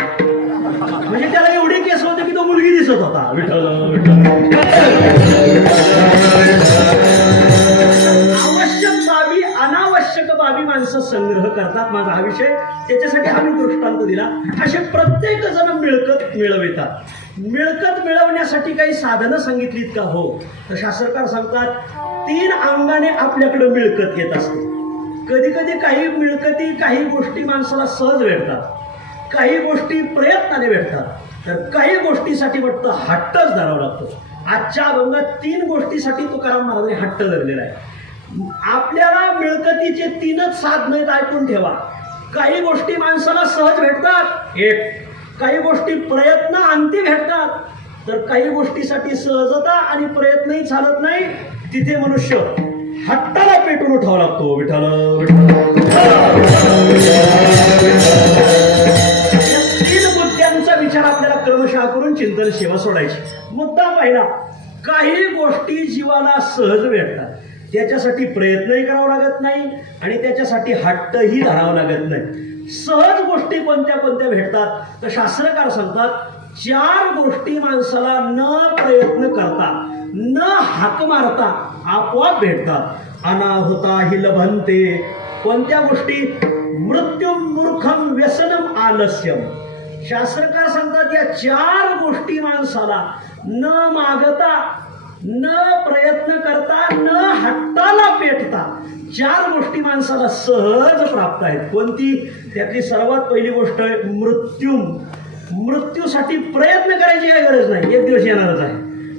म्हणजे त्याला एवढे केस होते की तो मुलगी दिसत होता. आवश्यक बाबी अनावश्यक बाबी माणसं संग्रह करतात. माझा हा विषय, त्याच्यासाठी आम्ही दृष्टांत दिला. असे प्रत्येक जण मिळकत मिळवितात. मिळकत मिळवण्यासाठी काही साधनं सांगितलीत का? हो. तर शास्त्रकार सांगतात 3 अंगाने आपल्याकडे मिळकत येत असते. कधी कधी काही मिळकती, काही गोष्टी माणसाला सहज भेटतात, काही गोष्टी प्रयत्नाने भेटतात, तर काही गोष्टीसाठी वाटतं हट्टच धरावा लागतो. आजच्या अभंगात 3 गोष्टीसाठी तुकाराम महाराजांनी हट्ट धरलेला आहे. आपल्याला मिळकतीचे 3च साधन आहेत, ऐकून ठेवा. काही गोष्टी माणसाला सहज भेटतात, एक. काही गोष्टी प्रयत्न अंती भेटतात, तर काही गोष्टीसाठी सहजता आणि प्रयत्नही चालत नाही. तिथे मनुष्य हट्टाला पेटून उठावा लागतो. विठ्ठल या 3 मुद्द्यांचा विचार आपल्याला क्रमशः करून चिंतन सेवा सोडायची. मुद्दा पहिला, काही गोष्टी जीवाला सहज भेटतात, त्याच्यासाठी प्रयत्नही करावा लागत नाही आणि त्याच्यासाठी हट्टही धरावा लागत नाही. सहज गोष्टी कोणत्या कोणत्या भेटतात तर शास्त्रकार सांगतात, 4 गोष्टी माणसाला न प्रयत्न करता न हाक मारता आपोआप भेटतात. अनाहुता हि लभंते. कोणत्या गोष्टी? मृत्युम मूर्खम व्यसनम आलस्यम. शास्त्रकार सांगतात या 4 गोष्टी माणसाला न मागता न प्रयत्न करता न हट्टाला पेटता 4 गोष्टी माणसाला सहज प्राप्त आहेत. कोणती? त्यातली सर्वात पहिली गोष्ट आहे मृत्यू. मृत्यूसाठी प्रयत्न करायची काही गरज नाही, एक दिवस येणारच आहे.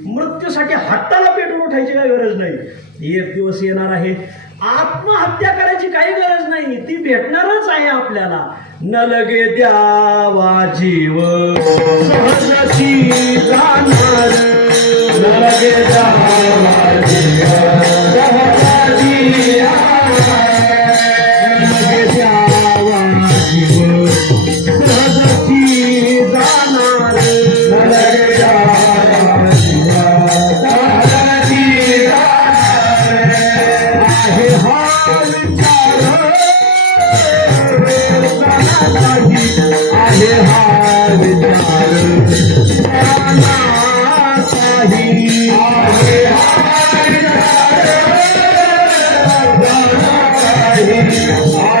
मृत्यूसाठी हट्टाला पेटून उठायची काही गरज नाही, एक दिवस येणार आहे. आत्महत्या करायची काही गरज नाही, ती भेटणारच आहे आपल्याला. न लगे द्यावा जीव सहजची जाणार. न लगे द्यावा जीव सहजची जाणार. न लगे द्यावा जीव सहजची जाणार. न लगे द्यावा जीव सहजची जाणार. आहे हा विचार आहे हा विचार काही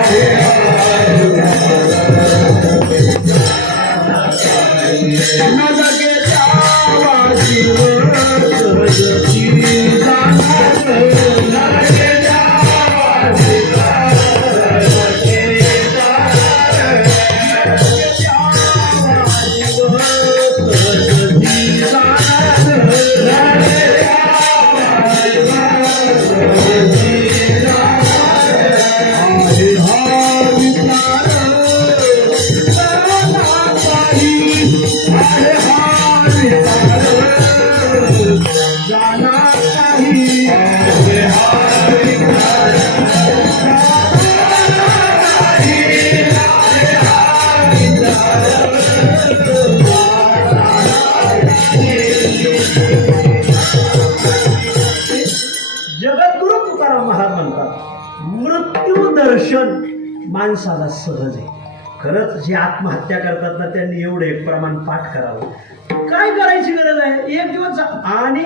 आहे न लगे जावा जीव सहजची जाणार. न लगे जावा जीव सहजची जाणार. जगद्गुरु तुकाराम महाराज म्हणतात, मृत्यू दर्शन माणसाला सहज आहे. खरंच जे आत्महत्या करतात ना त्यांनी एवढं एक प्रमाण पाठ करावं. काय करायची गरज आहे? एक दिवस आणि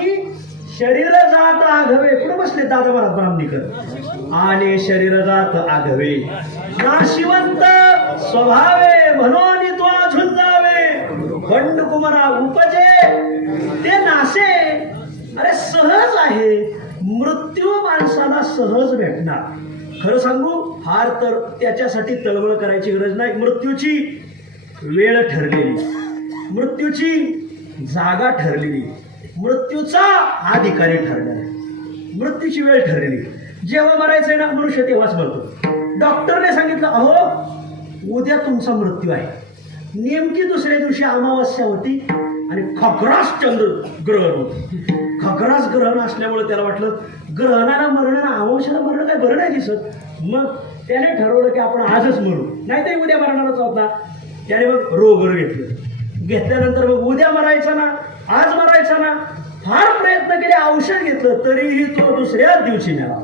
शरीर जात आघवे. कुठं बसले दादा महाराज ब्राह्मणीकर? आणि शरीर जात आघवे नाशिवंत स्वभावे म्हणून तो झुंजावे. खंड कुमारा उपजे ते नासे. अरे सहज आहे, मृत्यू माणसाला सहज भेटणार. खरं सांगू, फार तर त्याच्यासाठी तळमळ करायची गरज नाही. मृत्यूची वेळ ठरलेली, मृत्यूची जागा ठरलेली, मृत्यूचा अधिकारी ठरलेला, मृत्यूची वेळ ठरलेली. जेव्हा मरायचंय ना मनुष्य तेव्हाच मरतो. डॉक्टरने सांगितलं, अहो उद्या तुमचा मृत्यू आहे. नेमकी दुसऱ्या दिवशी अमावस्या होती आणि खग्रास चंद्र ग्रहण होतं. खग्रास ग्रहण असल्यामुळे त्याला वाटलं ग्रहणाला मरण ना अमावस्याला मरण काय बरं नाही दिसत. मग त्याने ठरवलं की आपण आजच मरू, नाही तर उद्या मरणारच होता. त्याने मग रोगर घेतल्यानंतर मग उद्या मरायचा ना, आज मरायचा ना. फार प्रयत्न केले, औषध घेतलं तरीही तो दुसऱ्याच दिवशी मेला,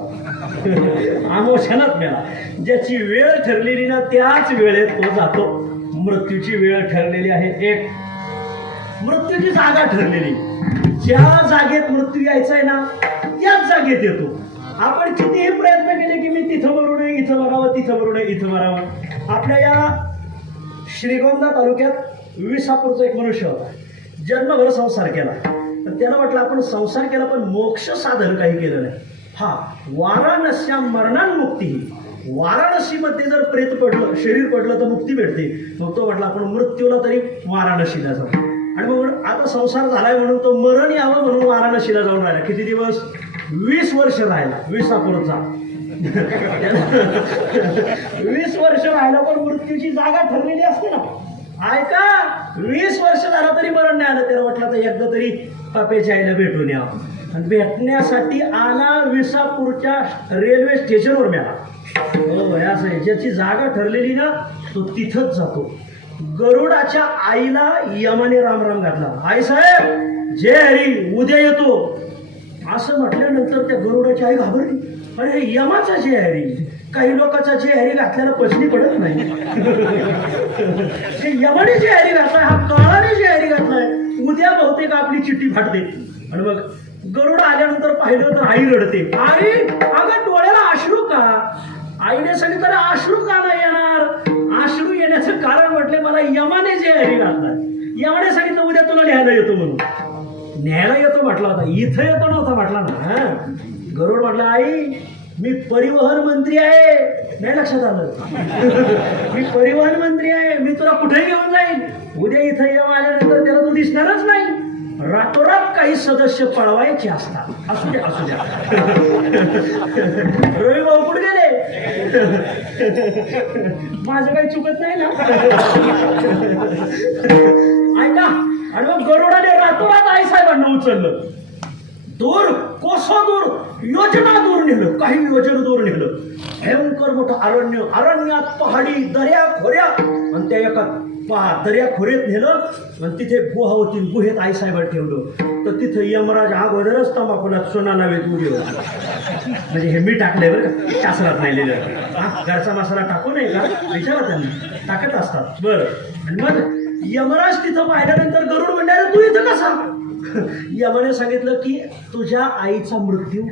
अमावस्यालाच मेला. ज्याची वेळ ठरलेली ना त्याच वेळेत तो जातो. मृत्यूची वेळ ठरलेली आहे, एक मृत्यूची जागा ठरलेली. ज्या जागेत मृत्यू यायचा आहे ना त्याच जागेत येतो. आपण कितीही प्रयत्न केले की मी तिथं मरू नये, इथं मरावं, तिथं मरू नये, इथं मरावं. आपल्या या श्रीगोंदा तालुक्यात विसापूरचा एक मनुष्य होता. जन्मभर संसार केला, तर त्याला वाटलं आपण संसार केला पण मोक्ष साधन काही केलं नाही. हा वाराणस्या मरणान्मुक्ती. वाराणसीमध्ये जर प्रेत पडलं, शरीर पडलं तर मुक्ती भेटते. मग तो म्हटलं आपण मृत्यूला तरी वाराणसीला जाऊ. आणि मग आता संसार झालाय म्हणून तो मरण यावं म्हणून वाराणसीला जाऊन राहिला. किती दिवस? 20 वर्ष राहिला विसापूरचा. 20 वर्ष राहिला, पण मृत्यूची जागा ठरलेली असते ना. ऐका 20 वर्ष झालं तरी मरण नाही आलं. त्याला वाटलं तर एकदा तरी पापेच्या आईला भेटून यावं. आणि भेटण्यासाठी आला विसापूरच्या रेल्वे स्टेशनवर मिळाला. हो असं आहे. ज्याची जागा ठरलेली ना तो तिथंच जातो. गरुडाच्या आईला यमाने रामराम घातला. आई साहेब जय हरी उद्या येतो असं म्हटल्यानंतर त्या गरुडाची आई घाबरली. अरे यमाचा जय हरी, काही लोकांचा जय हरी घातल्याला पचनी पडत नाही. हे यमाने जय हरी घातलाय, हा काळाने जय हरी घातलाय, उद्या बहुतेक आपली चिठ्ठी फाटते. आणि मग गरुड आल्यानंतर पाहिलं तर आई रडते. आई अगं डोळ्याला अश्रू का? आईने सांगितलं अश्रू का नाही येणार? अश्रू येण्याचं कारण म्हटले मला यमाने जे हरी घातलाय. यमाने सांगितलं उद्या तुला न्यायला येतो म्हणून. न्यायला येतो म्हटला होता, इथं येतो नव्हता म्हटला ना. गरुड म्हटलं आई मी परिवहन मंत्री आहे. नाही लक्षात आलं? मी परिवहन मंत्री आहे, मी तुला कुठेही घेऊन जाईन. उद्या इथं येऊन आल्यानंतर त्याला तू दिसणारच नाही. रातोरात काही सदस्य पळवायचे असतात. असू द्या असू द्या. रवी भाऊ कुठे गेले? माझं काही चुकत नाही ना. ऐका. आणि मग गरुडाने रातोरात आई साहेबांना उचललं. दूर कोसो दूर योजना दूर नेलं, काही योजना दूर नेलं. भयंकर मोठं अरण्य, अरण्यात पहाडी दर्या खोऱ्या, आणि त्या एका दर्या खोऱ्यात नेलं. आणि तिथे गुहा होती, गुहेत आई साहेबांना ठेवलं. तर तिथे यमराज अगोदरच तंबाखूला सोना लावेत उडी होती. म्हणजे हे मी टाकलंय बरं का, शास्त्रात नाही लिहिलं. हा घरचा मसाला टाकू नये का विचारा त्यांनी, टाकत असतात. बरं. आणि मग यमराज तिथं पाहिल्यानंतर गरुड म्हणणार तू इथं कसा? यमाने सांगितलं की तुझ्या आईचा मृत्यू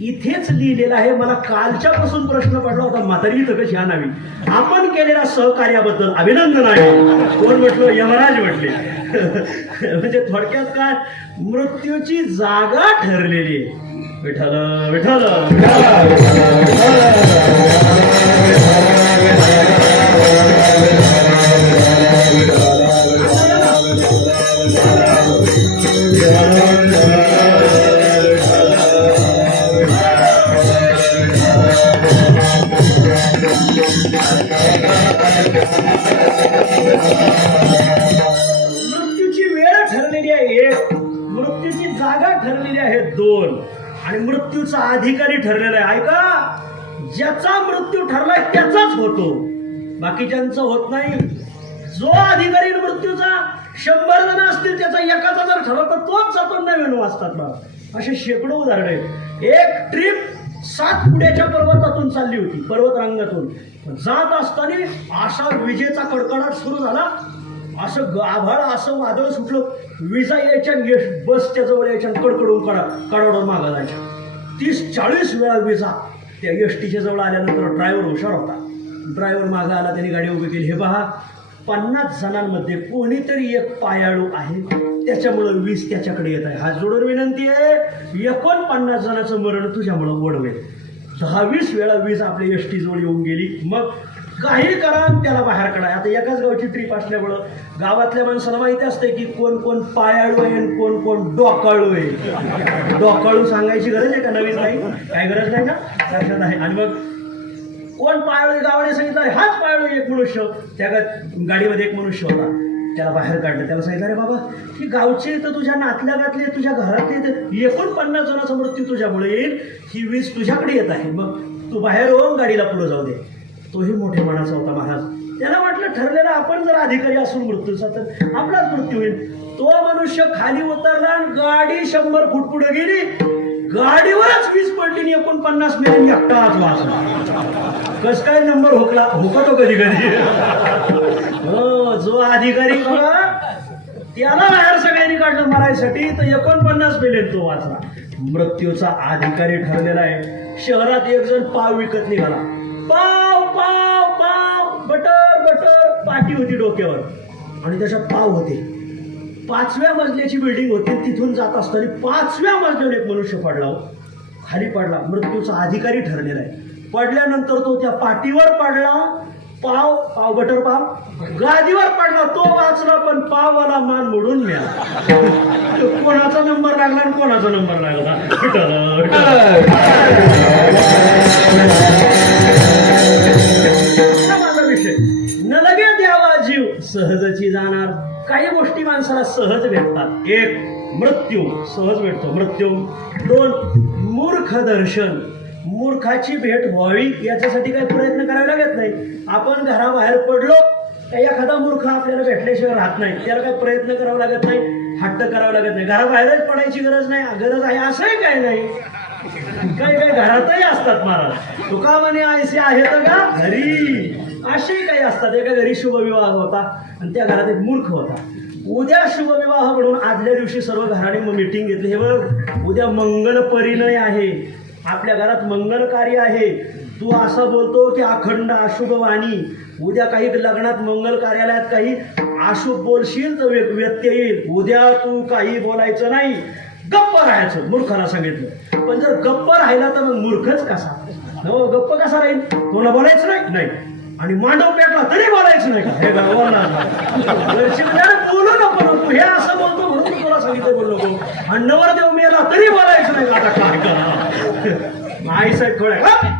इथेच लिहिलेला आहे. मला कालच्यापासून प्रश्न पडला होता म्हातारी इथं कशी आणावी. आपण केलेल्या सहकार्याबद्दल अभिनंदन आहे. कोण म्हटलं? यमराज म्हटले. म्हणजे थोडक्यात काय, मृत्यूची जागा ठरलेली आहे. विठ्ठल विठ्ठल. मृत्यूची वेळ ठरलेली आहे एक, मृत्यूची जागा ठरलेली आहे दोन, आणि मृत्यूचा अधिकारी ठरलेला आहे. ऐका, ज्याचा मृत्यू ठरलाय त्याचाच होतो, बाकीच्यांचं होत नाही. जो अधिकारी मृत्यूचा 100 जण असतील त्याचा एकाचा जर ठरला तर तोच जातो. नवीन वाचतात बा. असे शेकडो उदाहरण आहेत. एक ट्रिप 7 पुड्याच्या पर्वतातून चालली होती, पर्वतरांगातून जात असताना असा विजेचा कडकडाट सुरू झाला. असं आभाळ, असं वादळ सुटलं. विजा यायच्या, बसच्या जवळ यायच्या, कडकडून कडाडून मागा जायच्या. 30-40 वेळा विजा त्या एसटीच्या जवळ आल्यानंतर ड्रायव्हर हुशार होता. ड्रायव्हर मागा आला, त्यांनी गाडी उभी केली. हे पहा, 50 जणांमध्ये कोणीतरी एक पायाळू आहे, त्याच्यामुळं 20 त्याच्याकडे येत आहे. हात जोडून विनंती आहे, 49 जणांचं मरण तुझ्यामुळं ओढवेल. 10-20 वेळा वीज आपल्या एसटी जवळ येऊन गेली. मग काही करा त्याला बाहेर काढा. आता एकाच गावची ट्रिप असल्यामुळं गावातल्या माणसाला माहिती असते की कोण कोण पायाळू आहे आणि कोण कोण डोकाळू आहे. डोकाळू सांगायची गरज आहे का? नवीन नाही, काय गरज नाही ना, लक्षात आहे. आणि मग कोण पायाळू गावाने सांगितलं हाच पायाळू एक मनुष्य. त्या गाडीमध्ये एक मनुष्य होता, त्याला बाहेर काढलं. त्याला सांगितलं अरे बाबा ही गावचे तर तुझ्या नातल्यागातले, तुझ्या घरातले 49 जणांचा मृत्यू तुझ्यामुळे येईल. ही वीज तुझ्याकडे येत आहे, मग तू बाहेर होऊन गाडीला पुढे जाऊ दे. तोही मोठे मनाचा होता महाराज. त्याला वाटलं ठरलेलं आपण जर अधिकारी असून मृत्यूचा तर आपलाच मृत्यू होईल. तो मनुष्य खाली उतरला आणि गाडी 100 फूट पुढे गेली. गाडीवरच वीज पडली आणि 49 मिनिट एकटाच वाचला. कस काय नंबर हुकतो कधी कधी. हो, जो अधिकारी बघा त्याला बाहेर सगळ्यांनी काढलं मारायसाठी, तर 49 मिनिट तो वाचला. मृत्यूचा अधिकारी ठरलेला आहे. शहरात एक जण पाव विकत निघाला. पाव पाव पाव, बटर बटर, पाटी होती डोक्यावर आणि त्याच्यात पाव होते. 5व्या मजल्याची बिल्डिंग होती. तिथून जात असताना 5व्या मजल्यावर एक मनुष्य पडला, खाली पडला. मृत्यूचा अधिकारी ठरलेला आहे. पडल्यानंतर तो त्या पाटीवर पडला. पाव बटर पाव गादीवर पडला. तो वाचला, पण पाववाला मान मोडून मिळाला. कोणाचा नंबर लागला आणि कोणाचा नंबर लागला. माझा विषय न लगे द्यावा जीव सहज सहजची जाणार. काही गोष्टी माणसाला सहज भेटतात. एक, मृत्यू सहज भेटतो, मृत्यू. दोन, मूर्ख दर्शन, मूर्खाची भेट व्हावी याच्यासाठी काही प्रयत्न करावे लागत नाही. आपण घराबाहेर पडलो, एखादा मूर्ख आपल्याला भेटल्याशिवाय राहत नाही. त्याला काही प्रयत्न करावा लागत नाही, हट्ट करावा लागत नाही. घराबाहेरच पडायची गरज नाही, गरज आहे असंही काही नाही. काही काही घरातही असतात महाराज. तुका म्हणे ऐसे आहेत का घरी, असेही काही असतात. एका घरी शुभविवाह होता आणि त्या घरात एक मूर्ख होता. उद्या शुभविवाह म्हणून आदल्या दिवशी सर्व घराने मीटिंग घेतली. हे बघ, उद्या मंगल परिणय आहे, आपल्या घरात मंगल कार्य आहे. तू असं बोलतो की अखंड अशुभ वाणी. उद्या काही लग्नात मंगल कार्यालयात काही अशुभ बोलशील तर व्यत्यय येईल. उद्या तू काही बोलायचं नाही, गप्प राहायचं, मूर्खाला सांगितलं. पण जर गप्प राहिला तर मग मूर्खच कसा? हो, गप्प कसा राहील? कोणाला बोलायचं नाही. आणि मांडव पेटला तरी बोलायचं नाही का? हे बोलू नको तू, हे असं बोलतो म्हणून मी तुला सांगितलं बोलू नको. आणि नवरदेव मेला तरी बोलायचं नाही. आता काय करा? आई साहेब थोड्या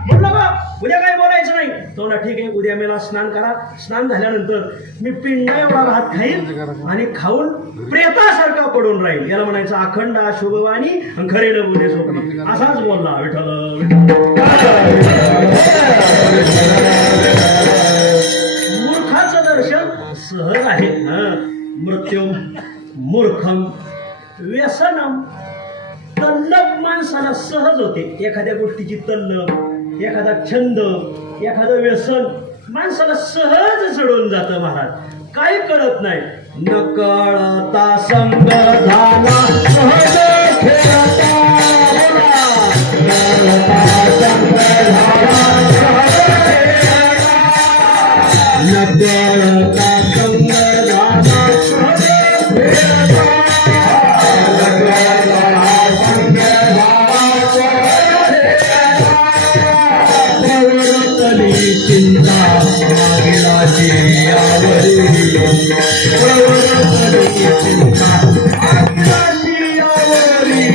बोललो का उद्या काही बोलायचं नाही. तो ना ठीक आहे, उद्या मेला स्नान करा. स्नान झाल्यानंतर मी पिंडा एवढा भात खाईन आणि खाऊन प्रेतासारखा पडून राहील. याला म्हणायचं अखंड शुभवाणी आणि खरे न बोले सोपी. असाच बोलला विठ्ठल. मूर्खाचं दर्शन सहज आहे. मृत्यू मूर्खम व्यसनम. तल्लप माणसाला सहज होते. एखाद्या गोष्टीची तल्लप, एखादा छंद, एखादं व्यसन माणसाला सहज चढून जातं महाराज. काही कळत नाही. न कळता संग झाला सहज खेळता, न कळता संग झाला सहज खेळता. चिंता मागिलाची आवरी, चिंता मागिलाची आवरी,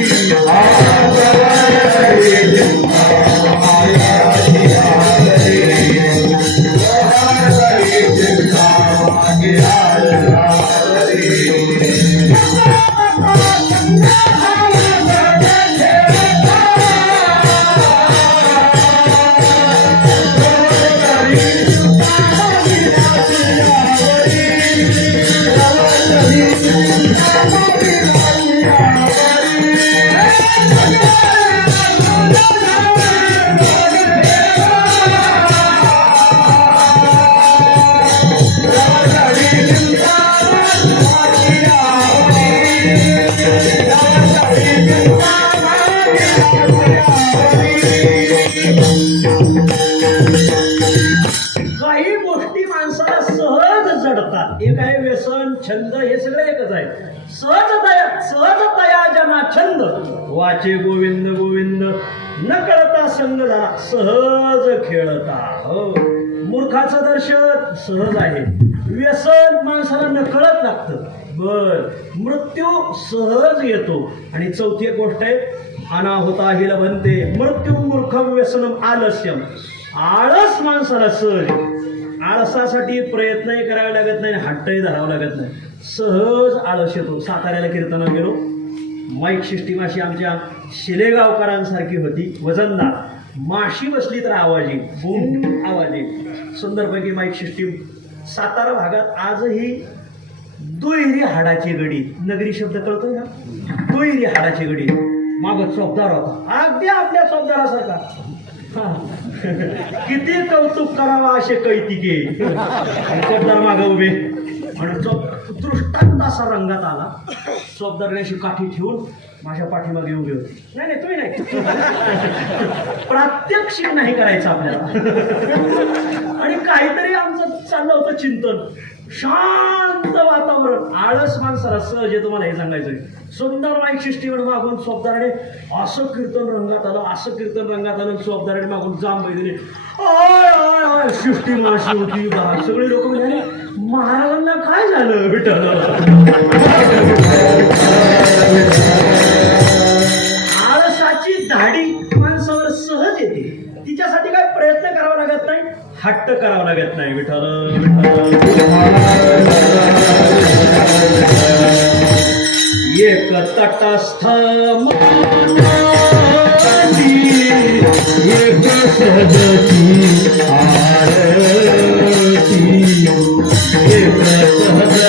काही गोष्टी माणसाला सहज जडतात. एक आहे व्यसन, छंद, हे सगळं एकच आहे. सहजतया जना छंद वाचे गोविंद गोविंद, न कळता संग झाला सहज खेळता. हो, मूर्खाचं दर्शन सहज आहे. व्यसन माणसाला नकळत लागतं. बर, मृत्यू सहज येतो. आणि चौथी एक गोष्ट आहे, अनाहुता हि लभंते मृत्यू मूर्खम व्यसनम आलस्यम. आळस माणसाला सहज. आळसासाठी प्रयत्नही करावे लागत नाही, हट्टही धरावं लागत नाही, सहज आळस येतो. साताऱ्याला कीर्तनाला गेलो, माईक सिस्टीम अशी आमच्या शिलेगावकरांसारखी होती, वजनदार. माशी बसली तर आवाज येईल, बूम आवाज येईल. सुंदरपैकी माईक सिस्टीम. सातारा भागात आजही दुहेरी हाडाची गडी, नगरी शब्द कळतोय ना, दुहेरी हाडाची गडी. मागत चौकदार होता, अगदी आपल्या चौकदारासारखा. किती कौतुक करावा असे कैतिके. चौकदार मागे उभे आणि दृष्टांत असा रंगात आला. चौकदारने अशी काठी ठेवून माझ्या पाठीमागे उभे होते. नाही तुम्ही नाही, प्रात्यक्षिक नाही करायचं आपल्याला. आणि काहीतरी आमचं चाललं होतं चिंतन. शांत वातावरण, आळस माणसाला सहज आहे. तुम्हाला हे सांगायचंय. सुंदर माईक सिस्टीम मागून चौकदाराने असं कीर्तन रंगात आलं, असं कीर्तन रंगात आलं. चौकदाराने मागून जांब दिली. सिस्टीम अशी होती. सगळे लोक म्हणजे महाराजांना काय झालं विठ्ठल. आळसाची धाडी माणसावर सहज येते. तिच्यासाठी काय प्रयत्न करावा लागत नाही, हट्ट करावा लागत नाही. विठ्ठल विठ्ठल. एक तटस्थ मनाची एक सहजची आरती, एक सहजची आरती,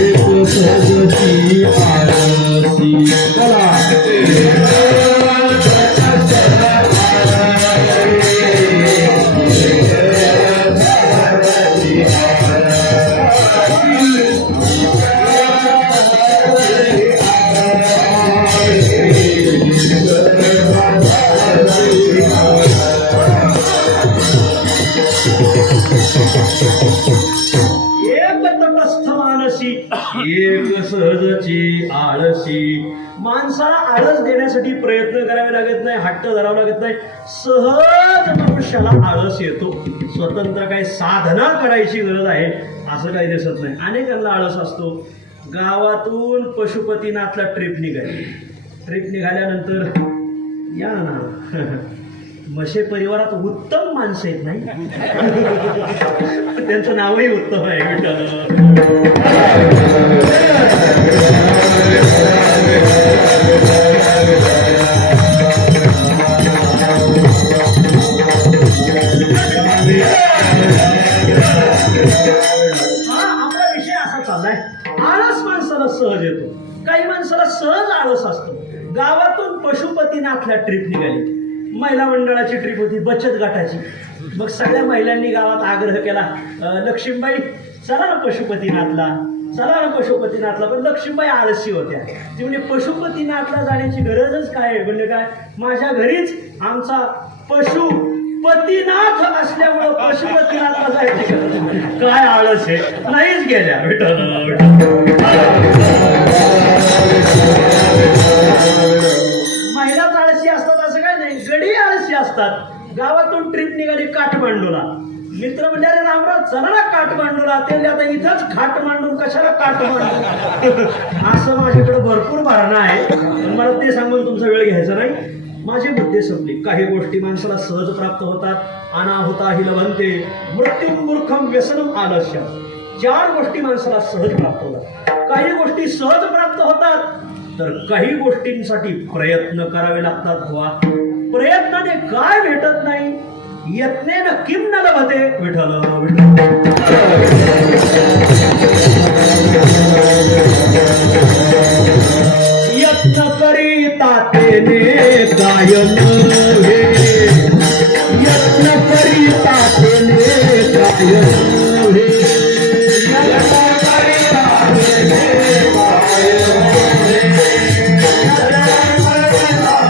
एक सहजची आरती. एक तटस्थ मनाची एक सहजची एक सहजची आळशी. माणसाला आळस देण्यासाठी प्रयत्न करावे लागत नाही, हट्ट धरावा लागत नाही. सहज मनुष्याला आळस येतो. स्वतंत्र काही साधना करायची गरज आहे असं काही दिसत नाही. अनेकांना आळस असतो. गावातून पशुपतीनाथला ट्रिप निघाली. ट्रिप निघाल्यानंतर या ना मशे परिवारात उत्तम माणसं आहेत नाही. त्यांचं नावही उत्तम आहे. आपला विषय असा चाललाय, आळस माणसाला सहज येतो. काही माणसाला सहज आळस असतो. गावातून पशुपतीनाथला ट्रिप निघाली. महिला मंडळाची ट्रिप होती, बचत गटाची. मग सगळ्या महिलांनी गावात आग्रह केला, लक्ष्मीबाई चला ना पशुपतीनाथला, चला ना पशुपतीनाथला. पण लक्ष्मीबाई आळशी होत्या. ती म्हणजे पशुपतीनाथला जाण्याची गरजच काय आहे. म्हणजे काय, माझ्या घरीच आमचा पशुपतीनाथ असल्यामुळं पशुपतीनाथला जायची गरज काय, आळस आहे. नाहीच गेल्या. महिलाच आळशी असतात असं काय नाही, गडी आळशी असतात. गावातून ट्रिप निघाली काठमांडूला. मित्र म्हणजे अरे रामराव चला ना काठमांडूला. ते आता इथंच खाट मांडून कशाला काठमांडू. असं माझ्याकडे भरपूर भारणं आहे, पण मला ते सांगून तुमचा वेळ घ्यायचा नाही. माझी बुद्धी संपली. काही गोष्टी माणसाला सहज प्राप्त होतात. अनाहुता हि लभन्ते मृत्युं मूर्खं व्यसनम आलस्यम. 4 गोष्टी माणसाला सहज प्राप्त होतात. काही गोष्टी सहज प्राप्त होतात, तर काही गोष्टींसाठी प्रयत्न करावे लागतात. प्रयत्नाने काय भेटत नाही. यत्नेन किम न लभते. विठ्ठल विठ्ठल. यत्न करीता तेने गायन हे, यत्न करीता तेने गायन हे, यत्न करीता तेने गायन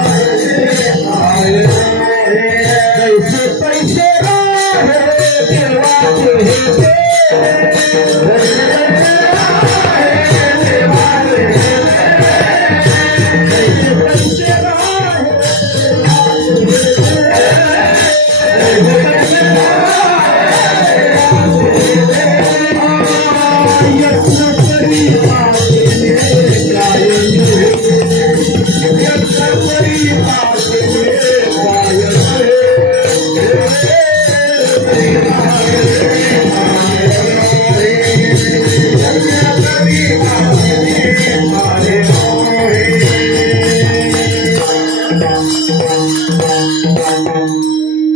हे, कैसे पैसे राहे दिलवाले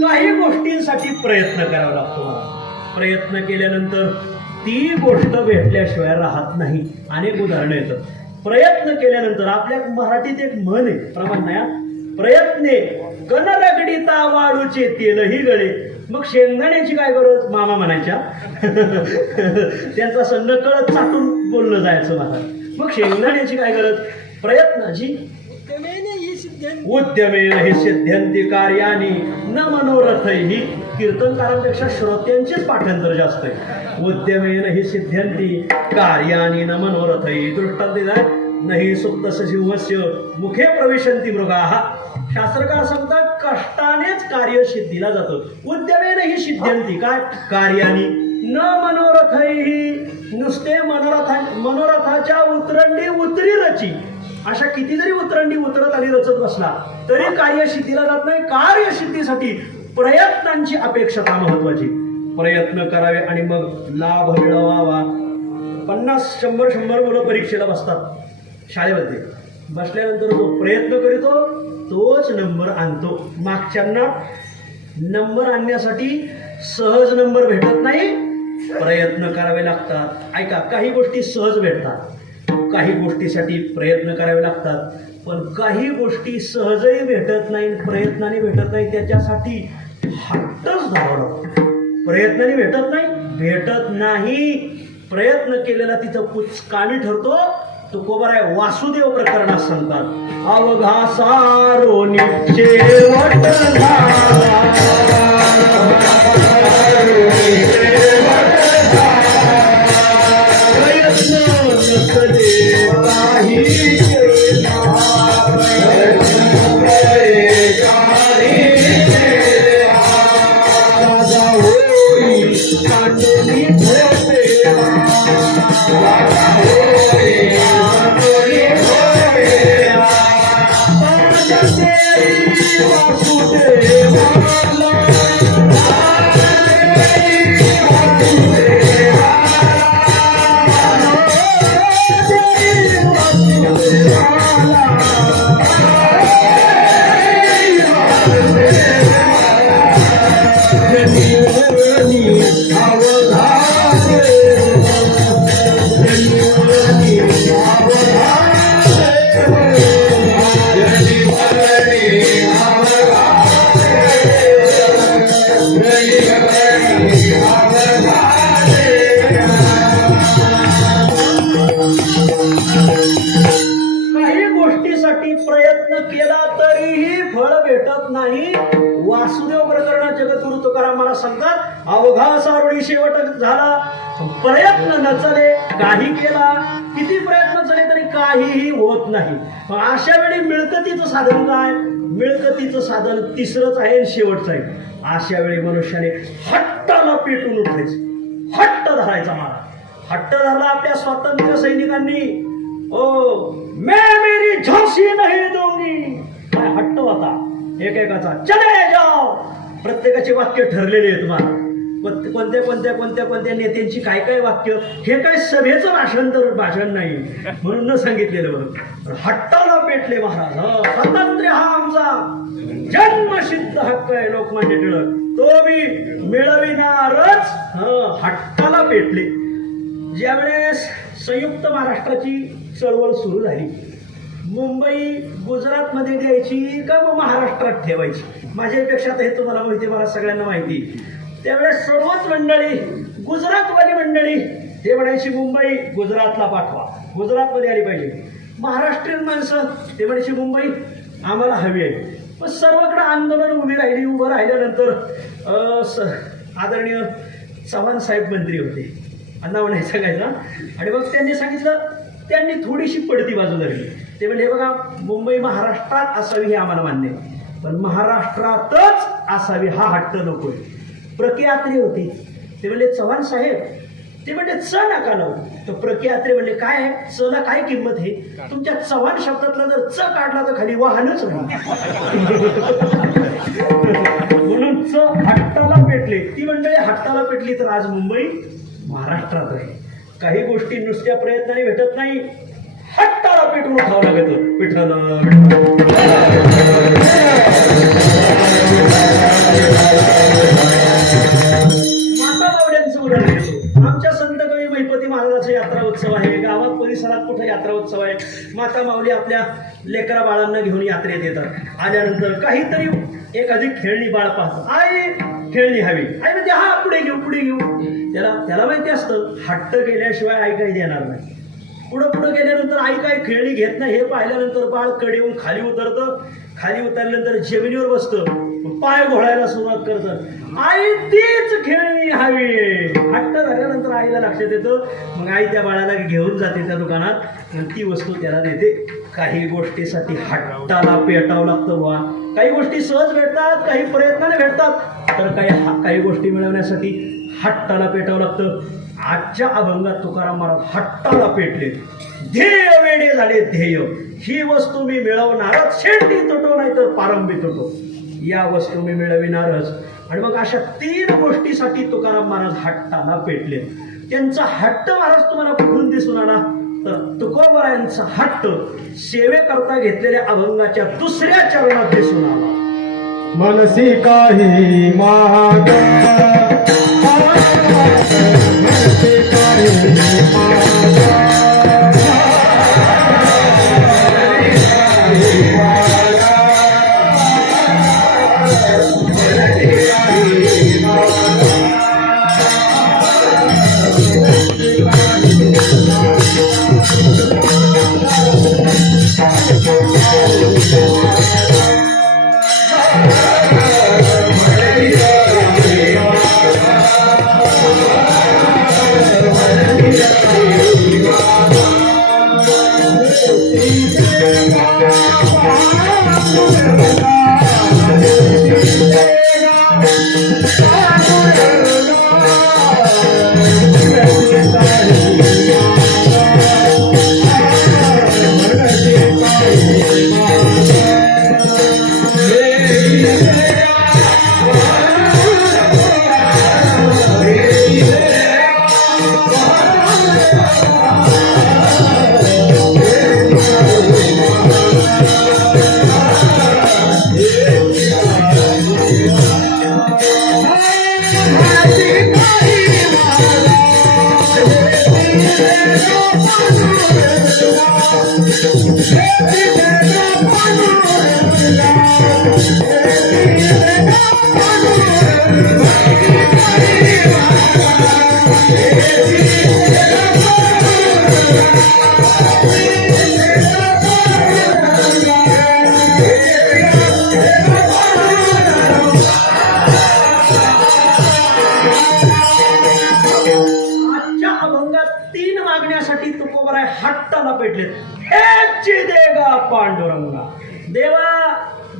काही गोष्टींसाठी प्रयत्न करावा लागतो. प्रयत्न केल्यानंतर ती गोष्ट भेटल्याशिवाय राहत नाही. अनेक उदाहरणं येतात. प्रयत्न केल्यानंतर आपल्या मराठीत एक म्हण आहे, प्रमाण नाही, प्रयत्ने कनरगडिता वाळूचे तेलही गळे. मग शेंगदाण्याची काय गरज मामा म्हणायच्या. त्यांचं असं नकळत चाटून बोललं जायचं मला. मग शेंगदाण्याची काय गरज. प्रयत्नाची उद्यमेन हि सिद्ध्यन्ति कार्याणि न मनोरथैहि. कीर्तनकारांपेक्षा श्रोत्यांचेच पाठांतर जास्त आहे. उद्यमेन हि सिद्ध्यन्ति कार्याणि न मनोरथैहि. दृष्टांत दिलाय नहि सुप्तस्य सिंहस्य मुखे प्रविशन्ति मृगाः. शास्त्रकार सांगतात कष्टानेच कार्य सिद्धीला जातं. उद्यमेन हि सिद्ध्यन्ति काय कार्याणि न मनोरथैहि. नुसते मनोरथाच्या उतरंडी उतरी रची. अशा किती जरी उतरंडी उतरत आणि रचत बसला तरी कार्यसिद्धीला जात नाही. कार्यसिद्धीसाठी प्रयत्नांची अपेक्षता महत्वाची. प्रयत्न करावे आणि मग लाभ मिळवावा. 50-100 मुलं परीक्षेला बसतात शाळेमध्ये. बसल्यानंतर जो प्रयत्न करतो तोच नंबर आणतो. मागच्यांना नंबर आणण्यासाठी सहज नंबर भेटत नाही, प्रयत्न करावे लागतात. ऐका, काही गोष्टी सहज भेटतात, काही गोष्टीसाठी प्रयत्न करावे लागतात. पण काही गोष्टी सहजही भेटत नाही, प्रयत्नाने भेटत नाही, त्याच्यासाठी हट्टच धरावा लागतो. प्रयत्नाने भेटत नाही. प्रयत्न केलेला तिथं कुचकामी ठरतो. तो कोबर आहे वासुदेव प्रकरणात सांगतात अवघा सारोनी शेवट झाला. काही गोष्टीसाठी प्रयत्न केला तरीही फळ भेटत नाही. वासुदेव प्रकरणात जगद्गुरु तुकाराम मला सांगतात अवघा सारोळी शेवट झाला. प्रयत्न न चले, काही केला, किती प्रयत्न चले तरी काहीही होत नाही. अशा वेळी मिळकतीचं साधन काय. मिळकतीचं साधन तिसरंच आहे आणि शेवटचं आहे. अशा वेळी मनुष्याने हट्टाला पेटून उठायचं, हट्ट धरायचा. मला हट्ट धरला आपल्या स्वातंत्र्य सैनिकांनी. ओ मैं मेरी झांसी नहीं दूंगी. काय हट्ट होता एकेकाचा. चले जाओ. प्रत्येकाचे वाक्य ठरलेले आहेत. तुम्हाला कोणत्या नेत्यांची काय काय वाक्य. हे काय सभेचं भाषण नाही म्हणून न सांगितलेलं. बरोबर हट्टाला पेटले महाराज. स्वातंत्र्य हा आमचा जन्मसिद्ध हक्क आहे. लोकमान्य टिळक तो मी मिळविणारच. हट्टाला पेटले. ज्यावेळेस संयुक्त महाराष्ट्राची चळवळ सुरू झाली, मुंबई गुजरातमध्ये द्यायची का मग महाराष्ट्रात ठेवायची. माझ्यापेक्षा आता हे तुम्हाला माहिती, मला सगळ्यांना माहिती. त्यावेळेस सर्वच मंडळी, गुजरातवाली मंडळी ते म्हणायची मुंबई गुजरातला पाठवा, गुजरातमध्ये आली पाहिजे. महाराष्ट्रीयन माणसं ते म्हणायची मुंबई आम्हाला हवी आहे. पण सर्वकडे आंदोलन उभं राहिल्यानंतर आदरणीय चव्हाण साहेब मंत्री होते, अण्णा म्हणायचं सांगायचं. आणि मग त्यांनी सांगितलं, त्यांनी थोडीशी पडती बाजू धरली. ते म्हणजे बघा मुंबई महाराष्ट्रात असावी हे आम्हाला मान्य आहे, पण महाराष्ट्रातच असावी हा हट्ट नकोय. प्रकयात्रे होते ते म्हणजे चव्हाण साहेब, ते म्हणजे च नका लावू. तर प्रकयात्रे म्हणजे काय आहे, चला काय किंमत आहे. तुमच्या चव्हाण शब्दातला जर च काढला तर खाली वाहनच नाही. म्हणून च हट्टाला पेटले. ती मंडळी हट्टाला पेटली तर आज मुंबई महाराष्ट्रात आहे. काही गोष्टी नुसत्या प्रयत्नाने भेटत नाही, हट्टाला पेटवून खावं लागतं. पिठलं माता बावड्यांचं उदाहरण घेतो. आमच्या संत कवी महिपती महाराजाचा यात्रा उत्सव आहे. गावात परिसरात कुठे यात्रा उत्सव आहे, माता माऊली आपल्या लेकरा बाळांना घेऊन यात्रेत येतात. आल्यानंतर काहीतरी एखादी खेळणी बाळ पाहतं, आई खेळणी हवी, आई म्हणते हा पुढे घेऊ. त्याला माहिती असतं हट्ट केल्याशिवाय आई काही देणार नाही. पुढं गेल्यानंतर आई काय खेळणी घेत नाही हे पाहिल्यानंतर बाळ कडे येऊन खाली उतरतं. खाली उतरल्यानंतर जमिनीवर बसतं, पाय घोळायला सुरुवात करतं, आई तीच खेळणी हवी. हट्ट झाल्यानंतर आईला लक्षात येतं. मग आई त्या बाळाला घेऊन जाते त्या दुकानात आणि ती वस्तू त्याला देते. काही गोष्टीसाठी हट्टाला पेटावं लागतं बुवा. काही गोष्टी सहज भेटतात, काही प्रयत्नाने भेटतात, तर काही गोष्टी मिळवण्यासाठी हट्टाला पेटावं लागतं. आजच्या अभंगात तुकाराम महाराज हट्टाला पेटले. ध्येय वेडे झाले ध्येय, ही वस्तू मी मिळवणारच, शेंडी तुटो नाही तर पारंबी तुटो, या वस्तू मी मिळविणारच. आणि मग अशा 3 गोष्टीसाठी तुकाराम महाराज हट्टाला पेटले. त्यांचा हट्ट महाराज तुम्हाला कुठून दिसून आला तर तुकोबरायांचा हट्ट सेवेकरता घेतलेल्या अभंगाच्या 2ऱ्या चरणात दिसून आला. मनसी काही मागा मनसी काही मागा हट्टाला पेटले. हेच देगा पांडुरंगा, देवा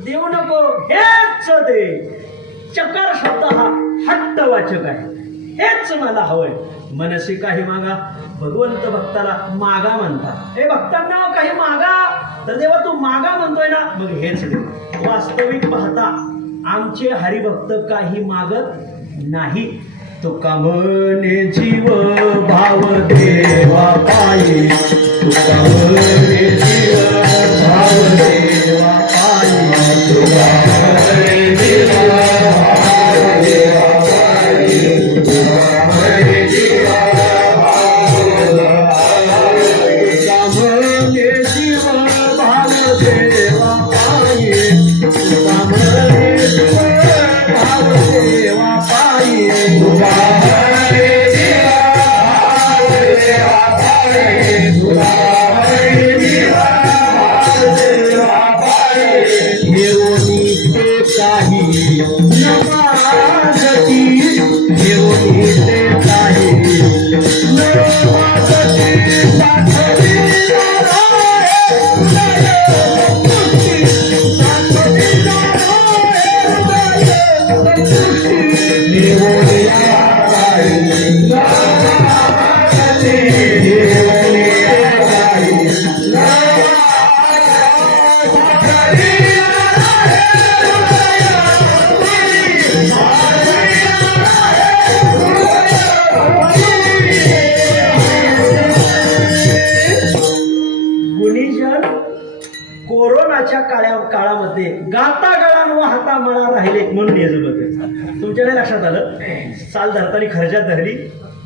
देऊ नको हेच दे. चकार शब्द हा हट्टवाचक आहे. हेच मला हवंय. मनसी काही मागा, भगवंत भक्ताला मागा म्हणतात. हे भक्तांना काही मागा, तर देवा तू मागा म्हणतोय ना, मग हेच दे. वास्तविक पाहता आमचे हरिभक्त काही मागत नाही. तुका म्हणे जीव भाव देवा पायी, तुका म्हणे जीव भाव देवा पायी, तुका म्हणे जीव भाव देवा पायी, तुका म्हणे जीव भाव देवा पायी, तुका म्हणे जीव भाव देवा पायी, तुका म्हणे जीव भाव देवा पायी, तुका कोरोनाच्या काळामध्ये गाता गळा व हाता मळा राहिले म्हणून येजबत. तुमच्या नाही लक्षात आलं. साल धरताना खर्जात धरली,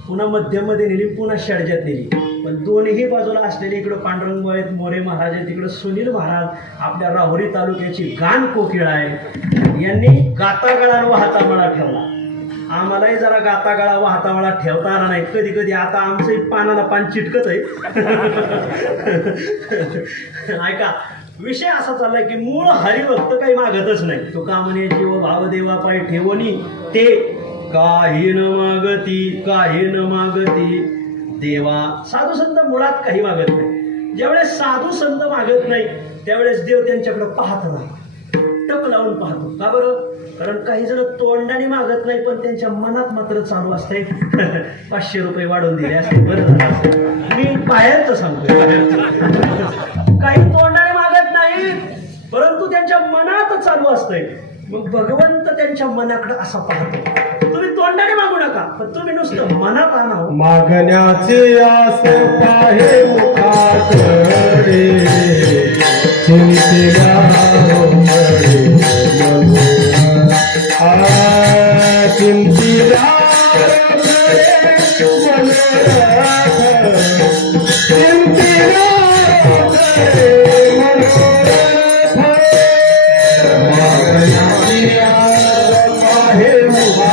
पुन्हा मध्यम मध्ये नेली, पुन्हा षडजात नेली. पण दोन्ही बाजूला असलेले इकडं पांडुरंग मोरे महाराज आहे, तिकडं सुनील महाराज आपल्या राहुरी तालुक्याची गान कोकिळ आहे. यांनी गातागळा व हातामळा ठेवला. आम्हालाही जरा गातागळा व हातामळा ठेवता आला नाही. कधी कधी आता आमचंही पानाला पान चिटकत आहे. ऐका, विषय असा चाललाय की मूळ हरिभक्त काही मागतच नाही. तुका म्हणे जीव भावदेवा पाय ठेवणी ते काही न मागती देवा. साधू संत मुळात काही मागत नाही. ज्यावेळेस साधू संत मागत नाही त्यावेळेस देव त्यांच्याकडे पाहत नाही, टक लावून पाहतो. का बरं? कारण काही जण तोंडाने मागत नाही पण त्यांच्या मनात मात्र चालू असते 500 रुपये वाढवून दिले असते बरं झालं असतं. मी बाहेरच सांगतो, काही तोंडाने मागत नाही परंतु त्यांच्या मनात चालू असतंय. मग भगवंत त्यांच्या मनाकडे असा पाहतो. तुम्ही तोंडाने मागू नका, पण तुम्ही नुसतं मनात आणा. मागण्याची आस पाहे मुखाकडे, चिंतिल्या रोकडे मनोरा. चिंतिल्या रोकडे मनोरा. चिंतिल्या रोकडे मनोरा. मागण्याची आस पाहे मुखाकडे,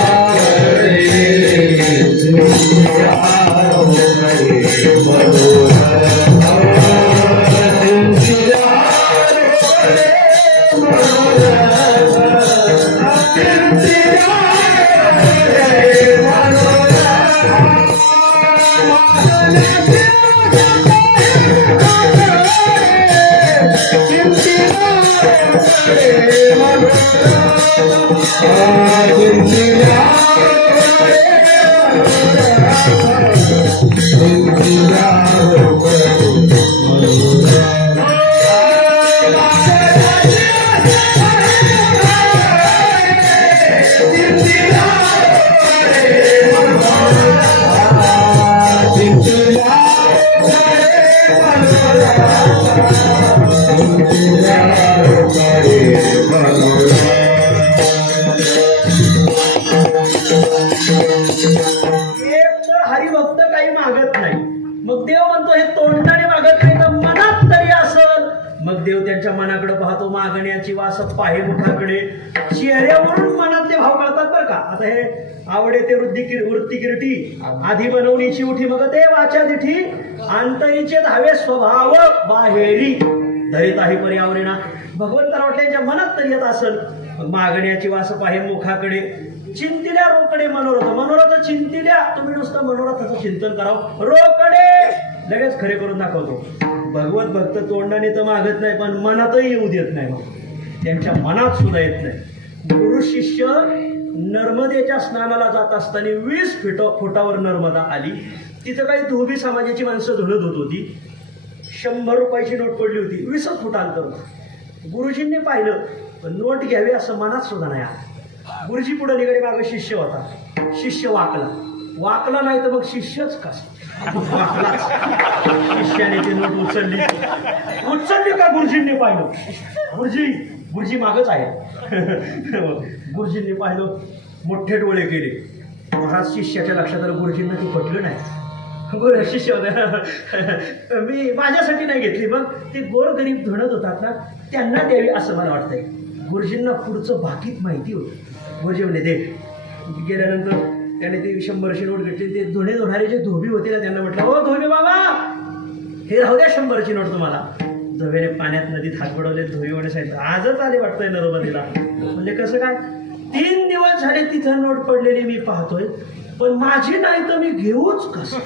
चिंतिल्या रोकडे मनोरा. हरिभक्त काही मागत नाही. मग देव म्हणतो हे तोंडाने मागत नाही तर मनात तरी असल. मग देव त्यांच्या मनाकडे पाहतो. मागण्याची वास पाहे मुखाकडे, चेहऱ्यावरून मनातले भाव कळतात बरं का. आता हे आवडे ते वृत्ती किरटी आधी बनवणीची उठी मग ते वाचा दिठी आंतरीचे धावे स्वभाव बाहेरी धरिताही पर्यावरणा. भगवंताला वाटलं यांच्या मनात तरी येत असल. मग मागण्याची वास पाहे मुखाकडे, चिंतिल्या रोकडे मनोरथ. मनोरथ चिंतिल्या, तुम्ही नुसतं मनोरथाचं चिंतन करावं. रोकडे लगेच खरे करून दाखवतो. भगवत भक्त तोंडाने तर मागत नाही पण मनातही येऊ देत नाही. मग त्यांच्या मनात सुद्धा येत नाही. गुरु शिष्य नर्मदेच्या स्नानाला जात असताना 20 फुटावर नर्मदा आली. तिथं काही धोबी समाजाची माणसं धुणत होत होती. 100 रुपयाची नोट पडली होती 20 फूट अंतर. गुरुजींनी पाहिलं पण नोट घ्यावी असं मनात सुद्धा नाही आलं. गुरुजी पुढे निघाले, मागं शिष्य होता. शिष्य वाकला नाही तर मग शिष्यच कसं वाकलाच. शिष्याने ती नोट उचलली का गुरुजींनी पाहिलं. गुरुजी मागच आहे. गुरुजींनी पाहिलं, मोठे डोळे केले. महाराज शिष्याच्या लक्षात आलं गुरुजींना ती पटलं नाही. शिष्य होते, मी माझ्यासाठी नाही घेतली. मग ते गोरगरीब धुणत होतात ना त्यांना द्यावी असं मला वाटतंय. गुरुजींना पुढचं बाकीत माहिती होती. गुरुजी म्हणजे दे. गेल्यानंतर त्याने ते 100ची नोट घेतली. ते धुणारे जे धोबी होते ना त्यांना म्हटलं, हो धोबी बाबा हे राहू द्या 100ची नोट तुम्हाला. धोबीने पाण्यात नदीत हात बुडवले. धोबी म्हणे साहेब आजच आले वाटतंय नर्मदेला. म्हणजे कसं काय? 3 दिवस झाले तिथं नोट पडलेली मी पाहतोय पण माझी नाही तर मी घेऊच कसं.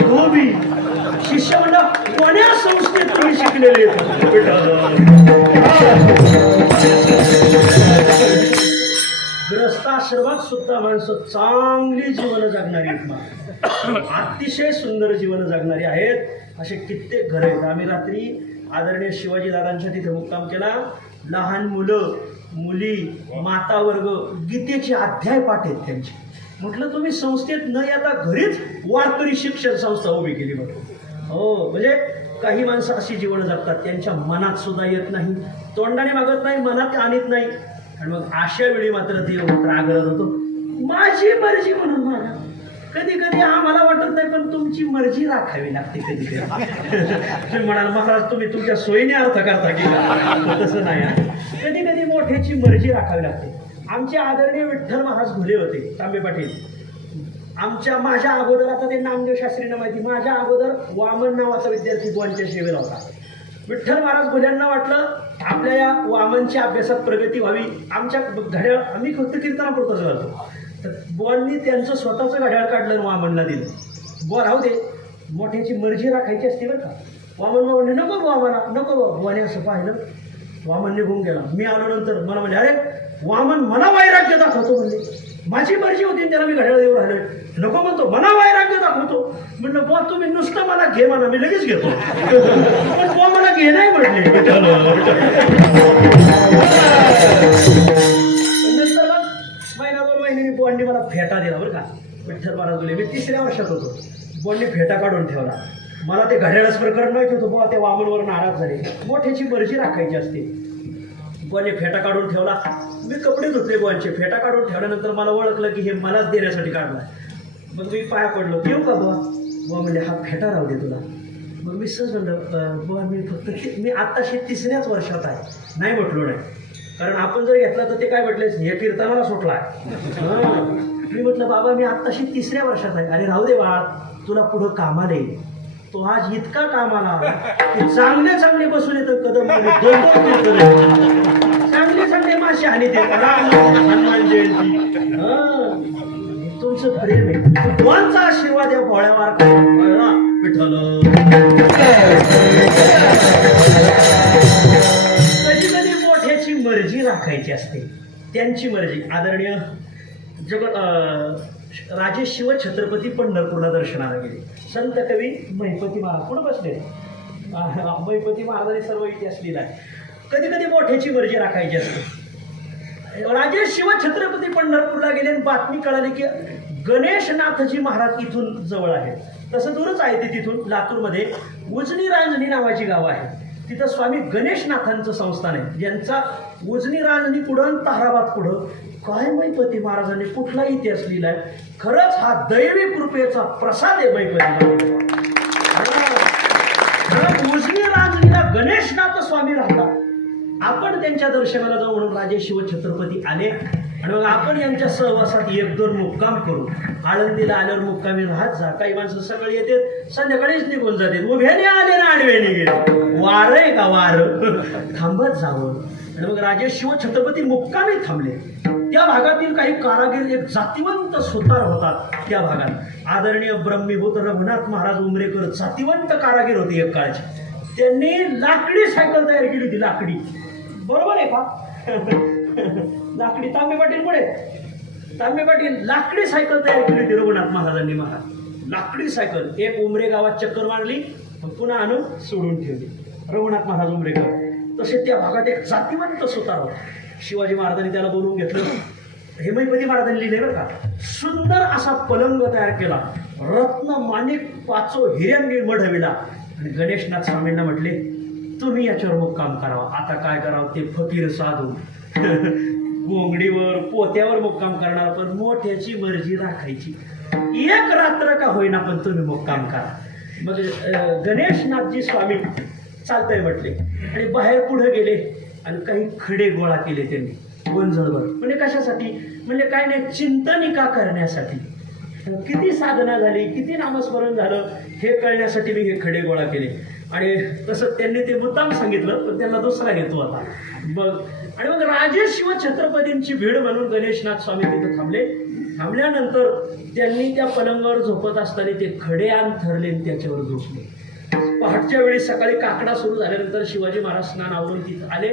धोबी शिष्य म्हणलं, कोण्या संस्थेत तुम्ही शिकलेले? ग्रस्ताश्रमात सुद्धा माणसं चांगली जीवन जगणारी आहेत. अतिशय सुंदर जीवन जगणारी आहेत. असे कित्येक घर आहेत. आम्ही रात्री आदरणीय शिवाजी दादांच्या तिथे मुक्काम केला. लहान मुलं मुली माता वर्ग गीतेचे अध्याय पाठ आहेत त्यांचे. म्हटलं तुम्ही संस्थेत न येता घरीच वारकरी शिक्षण संस्था उभी केली. म्हटलं हो, म्हणजे काही माणसं अशी जीवन जगतात त्यांच्या मनात सुद्धा येत नाही. तोंडाने मागत नाही, मनात आणत नाही. आणि मग अशा वेळी मात्र देव मात्र आग्रह होतो, माझी मर्जी म्हणून मागा. कधी कधी आम्हाला वाटत नाही, पण तुमची मर्जी राखावी लागते कधी कधी. तुम्ही म्हणाल महाराज तुम्ही तुमच्या सोयीने अर्थ करता की काय? तसं नाही हा. कधी कधी मोठ्याची मर्जी राखावी लागते. आमचे आदरणीय विठ्ठल महाराज घुले होते, तांबे पाटील. माझ्या अगोदर, आता ते नामदेव शास्त्रींना माहिती, माझ्या अगोदर वामन नावाचा विद्यार्थी गोवांच्या सेवेला होता. विठ्ठल महाराज घुल्यांना वाटलं आपल्या या वामनच्या अभ्यासात प्रगती व्हावी. आमच्या घड्याळ आम्ही फक्त कीर्तनापुरतंच घालतो, तर बुवांनी त्यांचं स्वतःचं घड्याळ काढलं आणि वामनला दिलं. बुवा राहू दे, मोठ्याची मर्जी राखायची असते बरं का. वामन म्हणले नको बुवा, मला नको बुवा. बुवाने असं पाहिलं, वामन निघून गेला. मी आलो नंतर, मला म्हणले अरे वामन मला वैराग्य दाखवतो म्हणले. माझी मर्जी होती त्याला मी घड्याळ देऊ राहिलो. नको म्हणतो मला वैराग्य दाखवतो. म्हणलं बुवा तुम्ही नुसतं मला घे म्हणा, मी लगेच घेतो. पण बुवा मला घे नाही म्हटले. नंतर मग महिना 2 महिन्यांनी बुवांनी मला फेटा दिला बरं का. विठ्ठल महाराज बोलले, मी 3ऱ्या वर्षात होतो. बुवांनी फेटा काढून ठेवला. मला ते घड्याळच प्रकरण माहिती होतं. बुवा त्या वामनवर नाराज झाले. मोठ्याची मर्जी राखायची असते. बुवाने फेटा काढून ठेवला. मी कपडे धुतले बुवांचे. फेटा काढून ठेवल्यानंतर मला ओळखलं की हे मलाच देण्यासाठी काढला. मग मी पाया पडलो, येऊ का बुवा? बुवा म्हणजे हा फेटा राहू दे तुला. मग मी सहज म्हणलं बुवा मी फक्त मी आत्ताशी 3ऱ्याच वर्षात आहे. नाही म्हटलो नाही, कारण आपण जर घेतला तर ते काय म्हटले हे कीर्तनाला सुटला आहे. मी म्हटलं बाबा मी आत्ताशी 3ऱ्या वर्षात आहे. अरे राहू दे बाळ, तुला पुढं कामाला येईल. तो आज इतका कामाला की चांगले चांगले बसून येतं कदम, 2 चांगले चांगले मासे आणि ते हनुमान जयंती. तुमचं प्रेम आहे, भगवानचा आशीर्वाद या भोळ्यावर विठ्ठल. कधी कधी मोठ्याची मर्जी राखायची असते, त्यांची मर्जी. आदरणीय राजे शिव छत्रपती पंढरपूरला दर्शनाला गेले. संत कवी महिपती महाराज पुढे बसले. महिपती महाराजांनी सर्व इतिहास लिहिलाय. कधी कधी मोठ्याची मर्जी राखायची असते. राजे शिव छत्रपती पंढरपूरला गेले आणि बातमी कळाली की गणेशनाथजी महाराज इथून जवळ आहे. तसं दूरच आहे ते तिथून. लातूरमध्ये उजनी रांजणी नावाची गाव आहे. तिथं स्वामी गणेशनाथांचं संस्थान आहे, ज्यांचा उजनी रांजणी पुढं ताराबाद पुढं काय महिपती महाराजांनी कुठला इतिहास लिहिलाय. खरंच हा दैवी कृपेचा प्रसाद आहे महिपती. उजनी रांजणीला गणेशनाथ स्वामी राहतात. आपण त्यांच्या दर्शनाला जाऊ म्हणून राजे शिव छत्रपती आले आणि मग आपण यांच्या सहवासात 1-2 मुक्काम करू. आळंदीला आल्यावर मुक्कामी राहत जा. काही माणसं सकाळी येतात संध्याकाळीच निघून जातात. उभ्याने आले ना आडव्याने गेले. वार आहे का वार, थांबत जावं. आणि मग राजे शिव छत्रपती मुक्कामी थांबले. त्या भागातील काही कारागीर, एक जातिवंत सुतार होतात त्या भागात. आदरणीय ब्रह्मीभूत रघुनाथ महाराज उमरेकर जातिवंत कारागीर होते एक काळचे. त्यांनी लाकडी सायकल तयार केली होती. लाकडी, बरोबर आहे का? लाकडी. तांबे पाटील पुढे. तांबे पाटील लाकडी सायकल तयार केली होती रघुनाथ महाराजांनी. महाराज लाकडी सायकल एक उमरे गावात चक्कर मारली, पुन्हा आणून सोडून ठेवली. रघुनाथ महाराज उमरेकर. तसे त्या भागात एक जातिवंत सुतार होता. शिवाजी महाराजांनी त्याला बोलवून घेतलं. हे महिपती महाराजांनी लिहिले बरं का. सुंदर असा पलंग तयार केला. रत्न माणिक पाचो हिऱ्यांनी मढविला. आणि गणेशनाथ स्वामींना म्हटले तुम्ही याच्यावर मुक्काम करावा. आता काय करावं ते फकीर साधू गोंगडीवर पोत्यावर मुक्काम करणार, पण मोठ्याची मर्जी राखायची. 1 रात्र का होईना पण तुम्ही मुक्काम करा. मग गणेशनाथजी स्वामी चालतंय म्हटले आणि बाहेर पुढे गेले आणि काही खडे गोळा केले त्यांनी गोंधळभर. म्हणजे कशासाठी? म्हणजे काय नाही, चिंतनिका करण्यासाठी. किती साधना झाली, किती नामस्मरण झालं हे कळण्यासाठी मी हे खडे गोळा केले. आणि तसं त्यांनी ते मुद्दाम सांगितलं, पण त्यांना दुसरा हेतू होता. मग आणि मग राजे शिव छत्रपतींची भीड म्हणून गणेशनाथ स्वामी तिथं थांबले. थांबल्यानंतर त्यांनी त्या पलंगावर झोपत असताना ते खडे अंथरले आणि त्याच्यावर झोपले. पहाटच्या वेळी सकाळी काकडा सुरू झाल्यानंतर शिवाजी महाराज स्नान आवरून तिथं आले.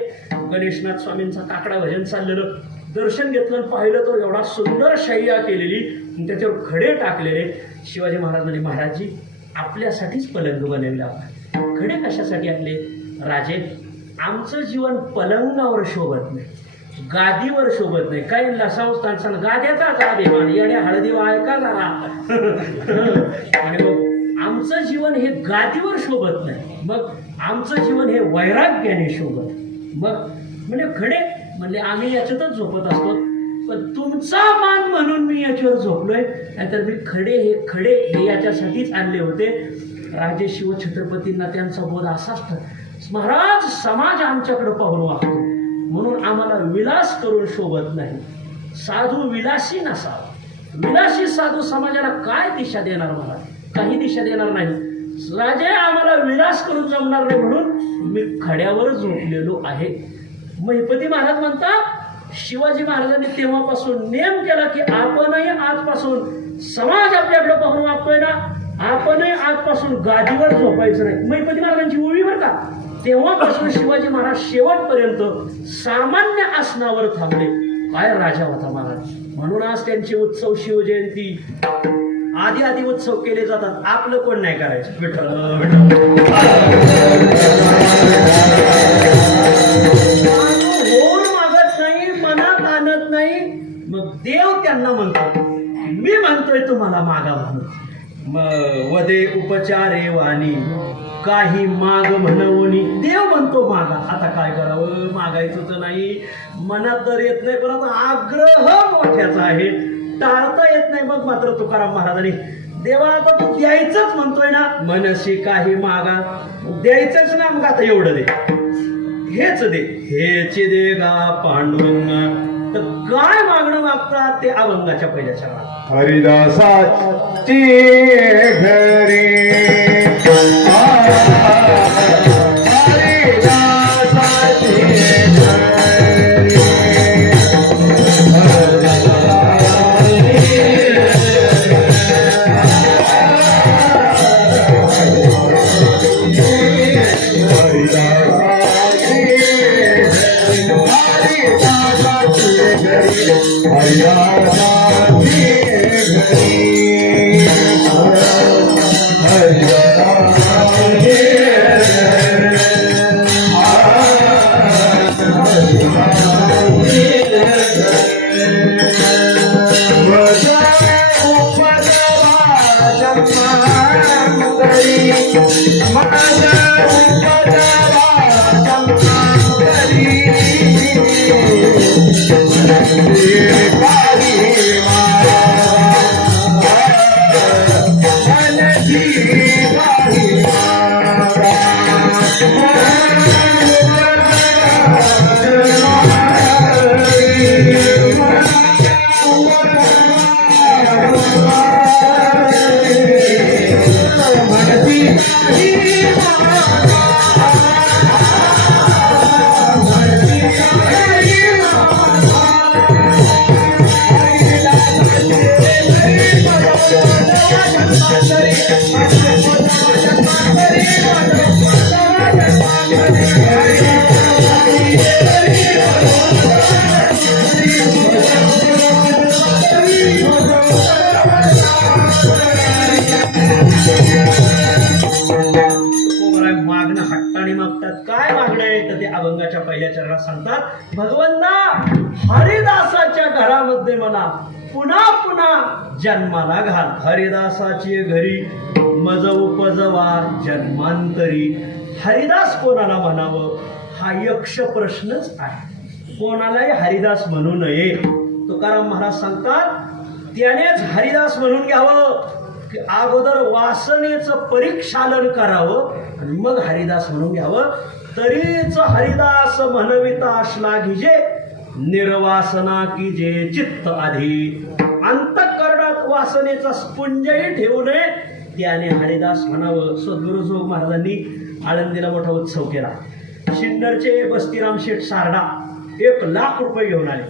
गणेशनाथ स्वामींचा काकडा भजन चाललेलं दर्शन घेतलं. पाहिलं तर एवढा सुंदर शय्या केलेली, त्याच्यावर खडे टाकलेले. शिवाजी महाराजांनी महाराजजी आपल्यासाठीच पलंग बनवला. खडे कशासाठी आणले? राजे आमचं जीवन पलंगावर शोभत नाही, गादीवर शोभत नाही. काही संस्थान गाद्याचाच अभिमान, येण्या हळदी ऐका जरा. आणि मग आमचं जीवन हे गादीवर शोभत नाही, मग आमचं जीवन हे वैराग्याने शोभत. मग म्हणजे खडे म्हणले आम्ही याच्यातच झोपत असतो. पण तुमचा मान म्हणून मी याच्यावर झोपलोय, नाहीतर मी खडे हे याच्यासाठीच आणले होते. राजे शिवछत्रपतींना त्यांचा बोध असाच महाराज, समाज आमच्याकडे पाहून वागतो म्हणून आम्हाला विलास करून शोभत नाही. साधू विलासी नसावा. विलासी साधू समाजाला काय दिशा देणार? मला काही दिशा देणार नाही. राजे आम्हाला विलास करून जमणार नाही म्हणून मी खड्यावर झोपलेलो आहे. महिपती महाराज म्हणतात, शिवाजी महाराजांनी तेव्हापासून नेम केला की आपणही आजपासून समाज आपल्याकडे पाहून वागतोय ना, आपणही आजपासून गादीवर झोपायचं नाही. महिपती महाराजांची ओळी बरं का. तेव्हापासून शिवाजी महाराज शेवटपर्यंत सामान्य आसनावर थांबले. काय राजा होता महाराज. म्हणून आज त्यांचे उत्सव, शिवजयंती आधी उत्सव केले जातात. आपलं कोण नाही करायचं. विठ्ठल होऊन मागत नाही, मनात आणत नाही. मग देव त्यांना म्हणतो, मी म्हणतोय तुम्हाला मागा म्हणून. वदे उपचारे वाणी काही माग म्हणवणी. देव म्हणतो मागा. आता काय करावं? मागायचं तर नाही, मनात तर येत नाही, परंतु आग्रह मोठ्याचा आहे, टाळता येत नाही. मग मात्र तुकाराम महाराजांनी, देवा आता तू द्यायचंच म्हणतोय ना, मनसी काही मागा, द्यायचंच ना, मग आता एवढं दे, हेच दे, हेच दे गा पांडुरंगा. तर काय मागणं मागतात ते अभंगाच्या पहिल्या चरणात. हरिदासाची घरी अभंगाच्या पहिल्या चरणात सांगतात, भगवंता हरिदासाच्या घरामध्ये मला पुन्हा पुन्हा जन्माला घाल. हरिदासाची घरी मज उपजवा जन्मांतरी. हरिदास कोणाला म्हणावं हा यक्ष प्रश्नच आहे. कोणालाही हरिदास म्हणू नये. तुकाराम महाराज सांगतात त्यानेच हरिदास म्हणून घ्यावं की अगोदर वासनेचं परीक्षालन करावं आणि मग हरिदास म्हणून घ्यावं. तरीच हरिदास म्हणविता श्लाघिजे निर्वासना की जे चित्त आधी. अंतःकरणात वासनेचा स्पुंजही ठेवू नये त्याने हरिदास म्हणावं. सद्गुरु जोग महाराजांनी आळंदीला मोठा उत्सव केला. शिन्नरचे बस्तीराम शेठ सारडा 1,00,000 रुपये घेऊन आले.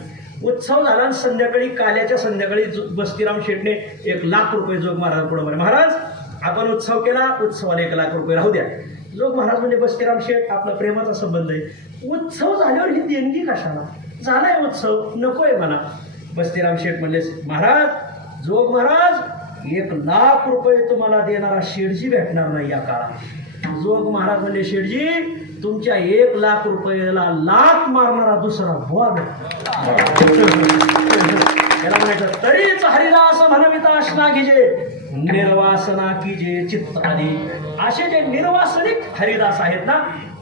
उत्सव झाला आणि संध्याकाळी काल्याच्या संध्याकाळी बस्तीराम शेठने 1,00,000 रुपये जोग महाराज पुढे म्हणे, महाराज आपण उत्सव केला, उत्सवाला 1,00,000 रुपये राहू द्या. जोग महाराज म्हणजे बस्तीराम शेठ आपला प्रेमाचा संबंध आहे. उत्सव झाल्यावर ही देणगी कशाला? झालाय उत्सव, नकोय म्हणा. बस्तीराम शेठ म्हणले, महाराज जोग महाराज 1,00,000 रुपये तुम्हाला देणारा शेठजी भेटणार नाही या काळात. जोग महाराज म्हणले, शेठजी तुमच्या 1,00,000 रुपयाला लाख मारणारा दुसरा बुवा त्याला म्हणायचं तरीच हरिदास म्हणविता श्लाघिजे निर्वासना की जे चित्त आधी. असे जे निर्वासनिक हरिदास आहेत ना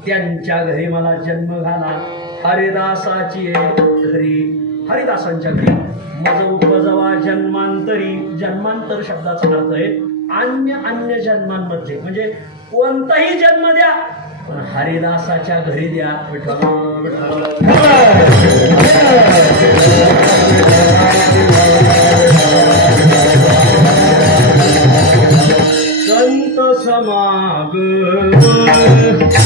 त्यांच्या घरी मला जन्म घाला. हरिदासाची घरी हरिदासांच्या घरी मज उपजवा जन्मांतरी. जन्मांतर शब्दाचा अर्थ आहे अन्य अन्य जन्मांमध्ये, म्हणजे कोणताही जन्म द्या पण हरिदासाच्या घरी द्या. विठ्ठल विठ्ठल. संत समागम संत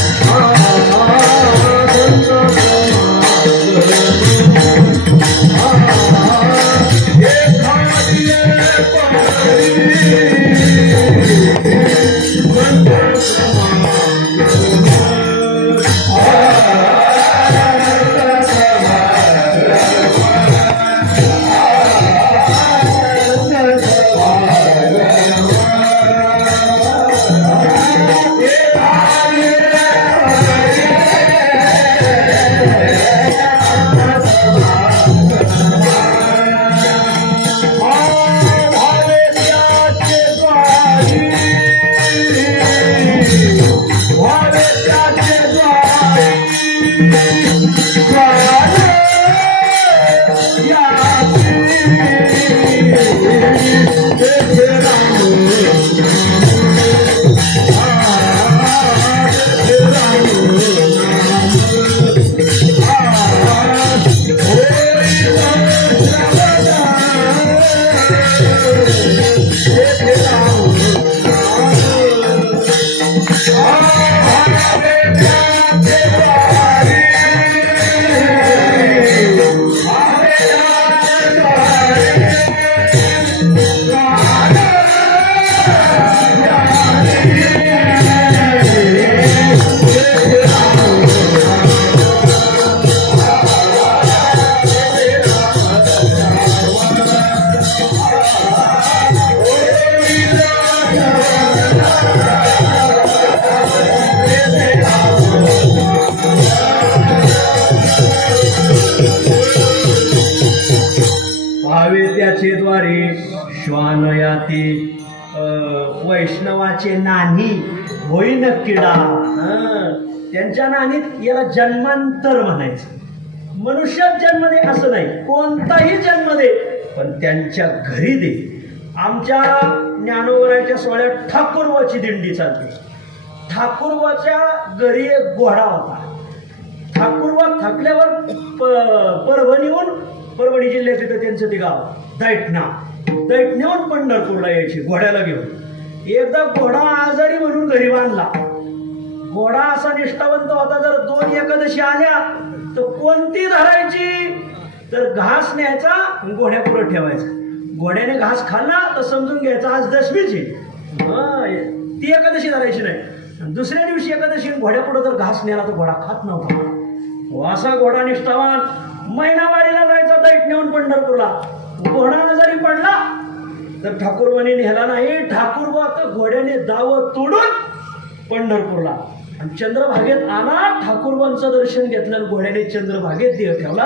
त्याचे द्वारे श्वानयाती वैष्णवाचे नानी होईन किडा. त्यांच्या नानीत याला जन्मांतर म्हणायचं. मनुष्यात जन्म दे असं नाही, कोणताही जन्म दे पण त्यांच्या घरी दे. आमच्या ज्ञानोबराच्या सोहळ्यात ठाकूरवाची दिंडी चालते. ठाकूरवाच्या घरी एक घोडा होता. ठाकूरवा थकल्यावर परभणीहून, परभणी जिल्ह्यात तिथं त्यांचं ते गाव दैठण्याहून पंढरपूरला यायची घोड्याला घेऊन. एकदा घोडा आजारी म्हणून घरी बांधला. घोडा असा निष्ठावंत होता, जर 2 एकादशी आल्या तर कोणती धरायची, तर घास न्यायचा घोड्यापुढे ठेवायचा. घोड्याने घास खाल्ला तर समजून घ्यायचा आज दशमीची, ती एकादशी धरायची नाही. दुसऱ्या दिवशी एकादशी घोड्यापुढे जर घास नेला तर घोडा खात नव्हता. असा घोडा निष्ठावान महिनावारीला जायचा दैठण्याहून पंढरपूरला. घोडा आजारी पडला तर ठाकूरवाने नेला नाही. ठाकूरबा तर घोड्याने दावं तोडून पंढरपूरला आणि चंद्रभागेत आला. ठाकूरबांचं दर्शन घेतलं, घोड्याने चंद्रभागेत देह ठेवला.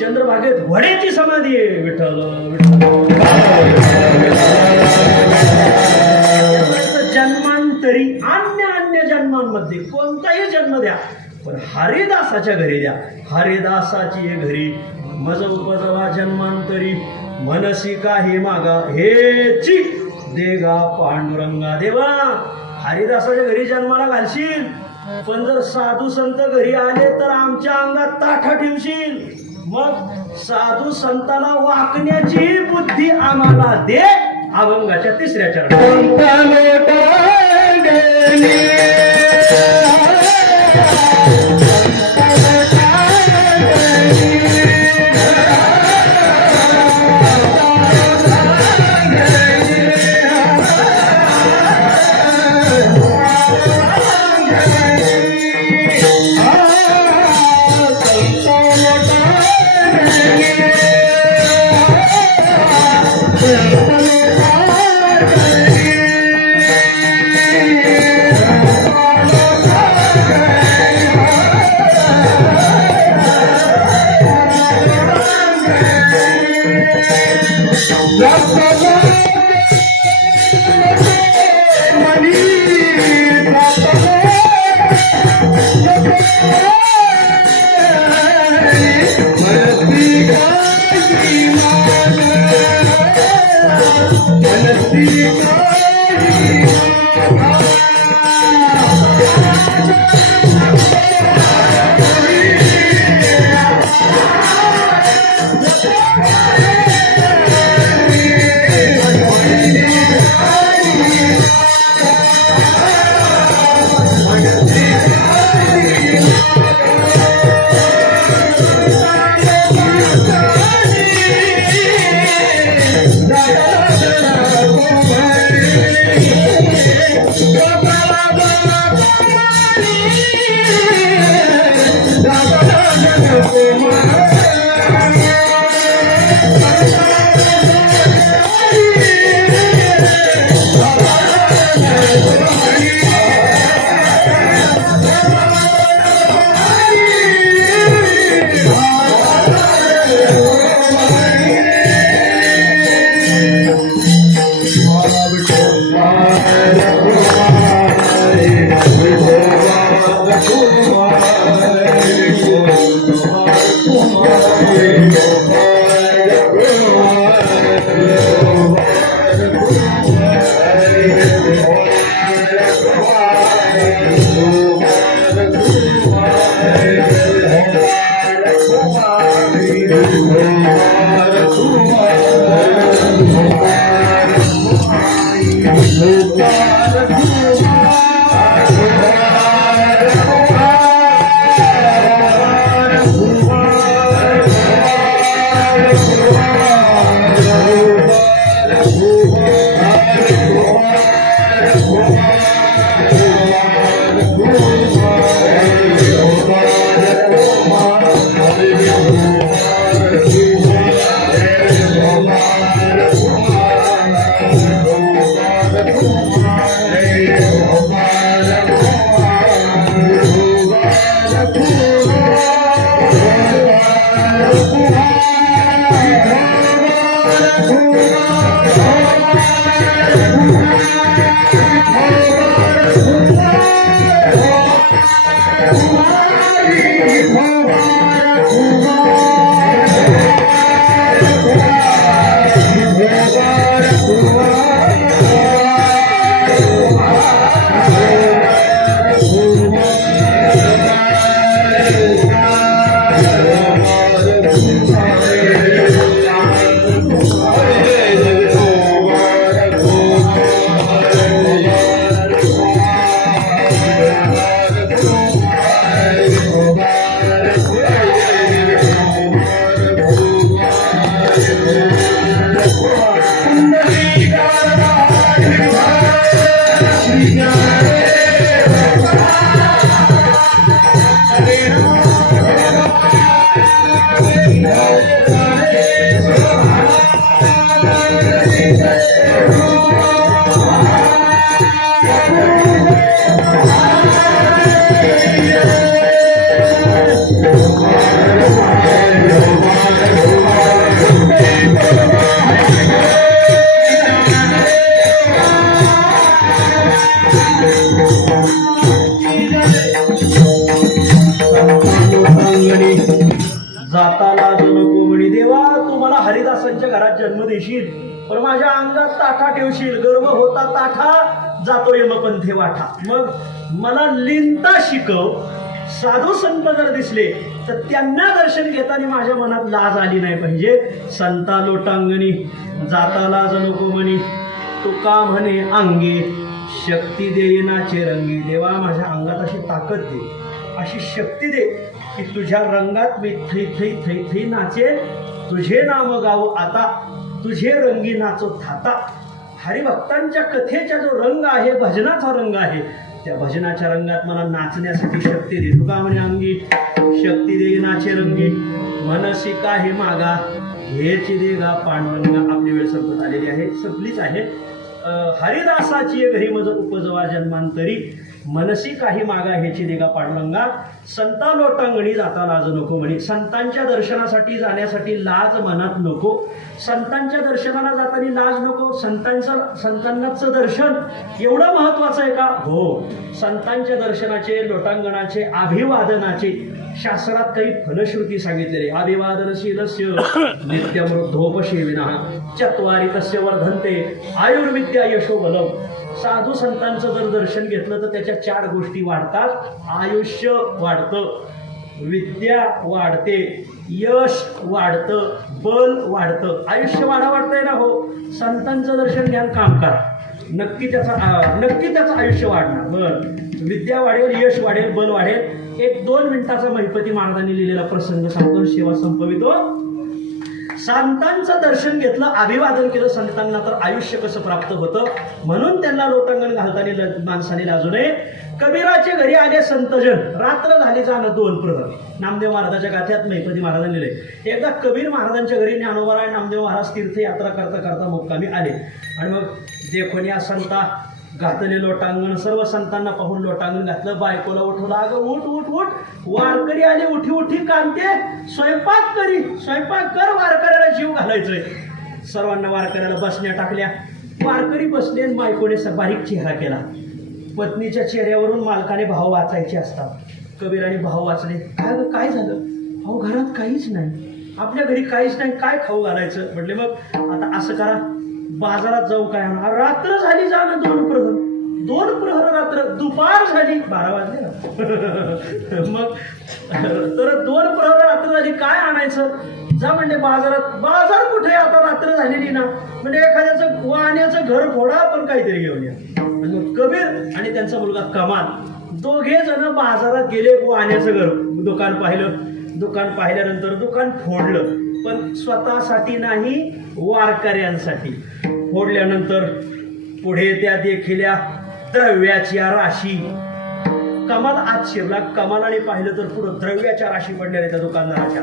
चंद्रभागेत घोड्याची समाधी आहे. विठ्ठल जन्मांतरी अन्य अन्य जन्मांमध्ये कोणताही जन्म द्या पण हरिदासाच्या घरी द्या. हरिदासाची घरी मज उपजवा जन्मांतरी मनसी काही मागा हेची देगा पांडुरंगा देवा. हरिदासाच्या घरी जन्माला घालशील पण जर साधू संत घरी आले तर आमच्या अंगात ताठा ठेवशील. मग साधू संताला वाकण्याची बुद्धी आम्हाला दे. अभंगाच्या 3ऱ्या चरणात जाताला जो नको म्हणी देवा, तू मला हरिदासांच्या घरात जन्म देशील, पण माझ्या अंगात ताठा ठेवशील. गर्व होता ताठा, जातो यमपंथे वाठा. मग मला लिहिता शिकव. साधू संत जर दिसले तर त्यांना दर्शन घेताना माझ्या मनात लाज आली नाही पाहिजे. संता लोटांगणी जाताला जो नको म्हणी, तुका म्हणे अंगे शक्ती देईनाचे रंगी. देवा, माझ्या अंगात अशी ताकद दे, अशी शक्ती दे की तुझ्या रंगात मी थै थै थै थै नाचेल. तुझे नाम गाऊ आता, तुझे रंगी नाचो थाता. हरिभक्तांच्या कथेचा जो रंग आहे, भजनाचा रंग आहे, त्या भजनाच्या रंगात मला नाचण्यासाठी शक्ती दे. तुका म्हणे अंगी शक्ती दे नाचे रंगी, मनसी काही मागा हेची देगा पांडुरंगा. आपली वेळ संपत आलेली आहे, संपलीच आहे. हरिदासाची घरी मज उपजवा जन्मांतरी. मनसी काही मागा ह्याची निगा पांडुरंगा, संता लोटांगणी जाता लाज नको म्हणे. संतांच्या दर्शनासाठी जाण्यासाठी लाज मनात नको. संतांच्या दर्शनाला जाताना लाज नको. संतांचं दर्शन एवढं महत्वाचं आहे का? हो. संतांच्या दर्शनाचे, लोटांगणाचे, अभिवादनाचे शास्त्रात काही फलश्रुती सांगितलेली. अभिवादनशीलस्य नित्यमृद्धोपसेविनः चत्वारी तस्य वर्धन्ते आयुर्विद्या यशोबलम. साधू संतांचं जर दर्शन घेतलं तर त्याच्या 4 गोष्टी वाढतात. आयुष्य वाढतं, विद्या वाढते, यश वाढतं, बल वाढतं. आयुष्य वाढतंय ना हो. संतांचं दर्शन घ्या, काम करा, नक्की त्याचं आयुष्य वाढणार. बरं, विद्या वाढेल, यश वाढेल, बल वाढेल. एक 2 मिनिटाचा महिपती महाराजांनी लिहिलेला प्रसंग सांगतो, सेवा संपवितो. संतांचं दर्शन घेतलं, अभिवादन केलं संतांना, तर आयुष्य कसं प्राप्त होतं. म्हणून त्यांना लोटांगण घालताना माणसाने लाजू नये. कबीराच्या घरी आले संतजन, रात्र झाली जाणं 2 प्रहर. नामदेव महाराजाच्या गाथ्यात महिपती महाराजांनी लिहिले. एकदा कबीर महाराजांच्या घरी ज्ञानोबा नामदेव महाराज तीर्थयात्रा करता करता मुक्कामी आले. आणि मग देखून या संता घातले लोटांगण. सर्व संतांना पाहून लोटांगण घातलं. बायकोला उठवलं, अगं उठ उठ उठ, वारकरी आले, उठी उठी कांते, स्वयंपाक कर, वारकऱ्याला जीव घालायचंय. सर्वांना वारकऱ्याला बसण्या टाकल्या. वारकरी बसले. बायकोने बारीक चेहरा केला. पत्नीच्या चेहऱ्यावरून मालकाने भाव वाचायचे असतात. कबीराने भाव वाचले. काय झालं? अहो घरात काहीच नाही, आपल्या घरी काहीच नाही, काय खाऊ घालायचं? म्हटले मग आता असं करा, बाजारात जाऊ. काय होणार? रात्र झाली जाणं 2 प्रहर रात्र, दुपार झाली, 12 वाजले ना. मग तर 2 प्रहर रात्र झाली, काय आणायचं? जा म्हणले बाजारात. बाजार कुठे? आता रात्र झालेली ना. म्हणजे एखाद्याचं वाण्याचं घर फोडा, पण काहीतरी घेऊन या. मग कबीर आणि त्यांचा मुलगा कमाल दोघे जण बाजारात गेले. वाण्याचं घर दुकान पाहिलं. दुकान पाहिल्यानंतर दुकान फोडलं, पण स्वतःसाठी नाही, वारकऱ्यांसाठी. फोडल्यानंतर पुढे त्या देखिल्या द्रव्याच्या राशी. कमाल आत शिरला. कमालाने पाहिलं तर पुढे द्रव्याच्या राशी पडलेल्या त्या दुकानदाराच्या.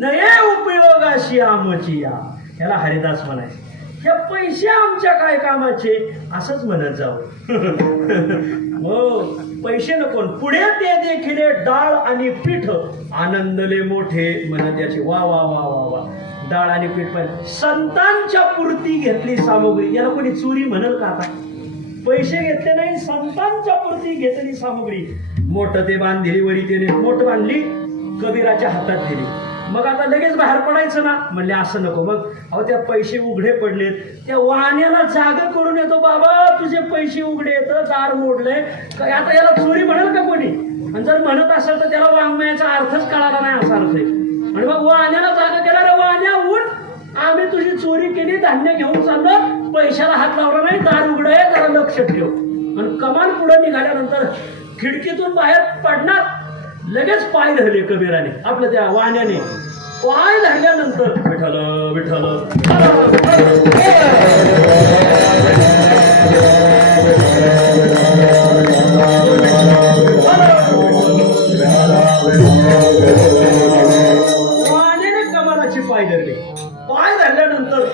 नये उपयोगाशी आमची या, याला हरिदास म्हणायचे. हे पैसे आमच्या काय कामाचे, असंच म्हणत जाऊ. हो, पैसे नको. पुढे ते देखिले डाळ आणि पीठ, आनंदले मोठे म्हणत याचे. वा वा वा वा वा. डाळ आणि पीठ पाहिजे. संतांच्या पुरती घेतली सामुग्री. याला कोणी चोरी म्हणल का? आता पैसे घेतले नाही, संतांच्या पुरती घेतली सामुग्री. मोठं ते बांधली, वरी त्याने मोठ बांधली, कबीराच्या हातात दिली. मग आता लगेच बाहेर पडायचं ना. म्हणले असं नको. मग अहो त्या पैसे उघडे पडलेत. त्या वाण्याला जागा करून येतो, बाबा तुझे पैसे उघडे येत, दार मोडलंय. आता याला चोरी म्हणेल का कोणी? आणि जर म्हणत असेल तर त्याला वाङ्मयाचा अर्थच कळाला नाही, असा अर्थ आहे. आणि मग वाण्याला जागा केला, रे वाण्या उठ, आम्ही तुझी चोरी केली, धान्य घेऊन चाललो, पैशाला हात लावला नाही, दार उघड आहे, जरा लक्ष ठेव. आणि कमान पुढे निघाल्यानंतर खिडकीतून बाहेर पडणार, लगेच पाय धरले कबीराने, आपल्या त्या वाण्याने. पाय धरल्यानंतर विठ्ठल विठ्ठल. वाण्याने कमालाची पाय धरले. पाय धरल्यानंतर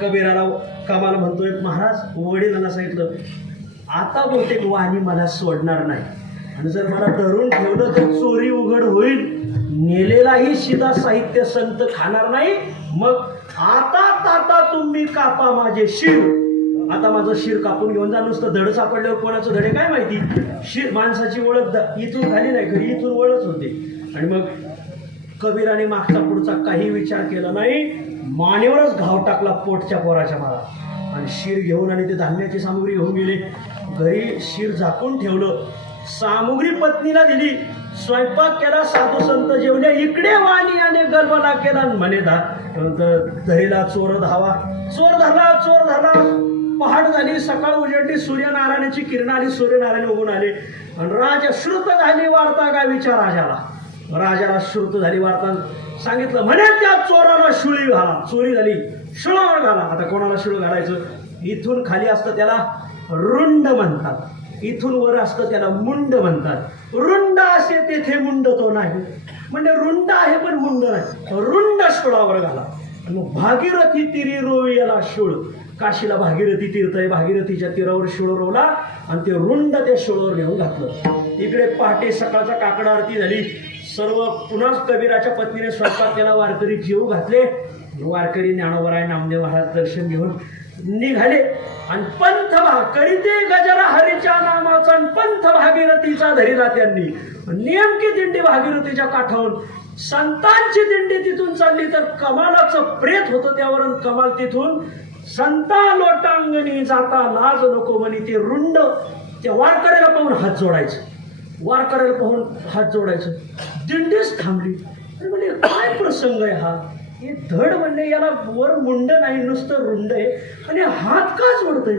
कबीराला कमाल म्हणतोय, महाराज वडिलांना सांगितलं, आता बहुतेक वाणी मला सोडणार नाही, आणि जर मला धरून ठेवलं तर चोरी उघड होईल, नेलेलाही शिदा साहित्य संत खाणार नाही. मग आता तुम्ही कापा माझे शिर. आता माझं शिर कापून घेऊन जा. नुसतं धड सापडल्यावर कोणाचं धडे काय माहिती. शिर माणसाची ओळख इथून झाली नाही, घरी इथून ओळख होते. आणि मग कबीराने मागचा पुढचा काही विचार केला नाही, मानेवरच घाव टाकला पोटच्या पोराच्या माला, आणि शिर घेऊन आणि ते धान्याची सामुग्री घेऊन गेले. घरी शिर झाकून ठेवलं. सामुग्री पत्नीला दिली. स्वयंपाक केला. साधू संत जेवले. इकडे वाणी याने गलबला केला. म्हणे दहीला चोर धावा. चोर धरला. पहाट झाली. सकाळ उजडली. सूर्यनारायणाची किरण आली. सूर्यनारायण उगून आले. आणि राजा श्रुत झाली वार्ता गावीच्या राजाला श्रुत झाली वार्ता. सांगितलं म्हणे त्या चोराला शिळी घाला. चोरी झाली, शिळावर घाला. आता कोणाला शिळ घालायचं? इथून खाली असतं त्याला रुंड म्हणतात, इथून वर असतं त्याला मुंड म्हणतात. रुंड असे तेथे मुंड तो नाही. म्हणजे रुंड आहे पण मुंड नाही. रुंड शिळावर घाला. मग भागीरथी तिरी रोवी याला शिळ. काशीला भागीरथी तीर्थ आहे, भागीरथीच्या तीरावर शिळो रोवला आणि ते रुंड त्या शिळोवर नेऊन घातलं. इकडे पहाटे सकाळचा काकडा आरती झाली. सर्व पुन्हा कबीराच्या पत्नीने स्वयंपाक केला, वारकरी जेवू घातले. वारकरी ज्ञानोबराय नामदेव महाराज दर्शन घेऊन निघाले आणि पंथ भाकरी ते गजरा हरीच्या नामाचा आणि पंथ भागीरथीचा धरिला त्यांनी. नेमकी दिंडी भागीरथीच्या काठावरून संतांची दिंडी तिथून चालली तर कमालाचं प्रेत होतं त्यावर. कमाल तिथून संता लोटांगणी जाता लाज नको म्हणी ते रुंड त्या वारकऱ्याला पाहून हात जोडायचं, वारकऱ्याला पाहून हात जोडायचं. दिंडीच थांबली. म्हणजे काय प्रसंग आहे हा? हे धड म्हणले याला वर मुंड नाही, नुसतं रुंड आहे आणि हात का जोडतोय?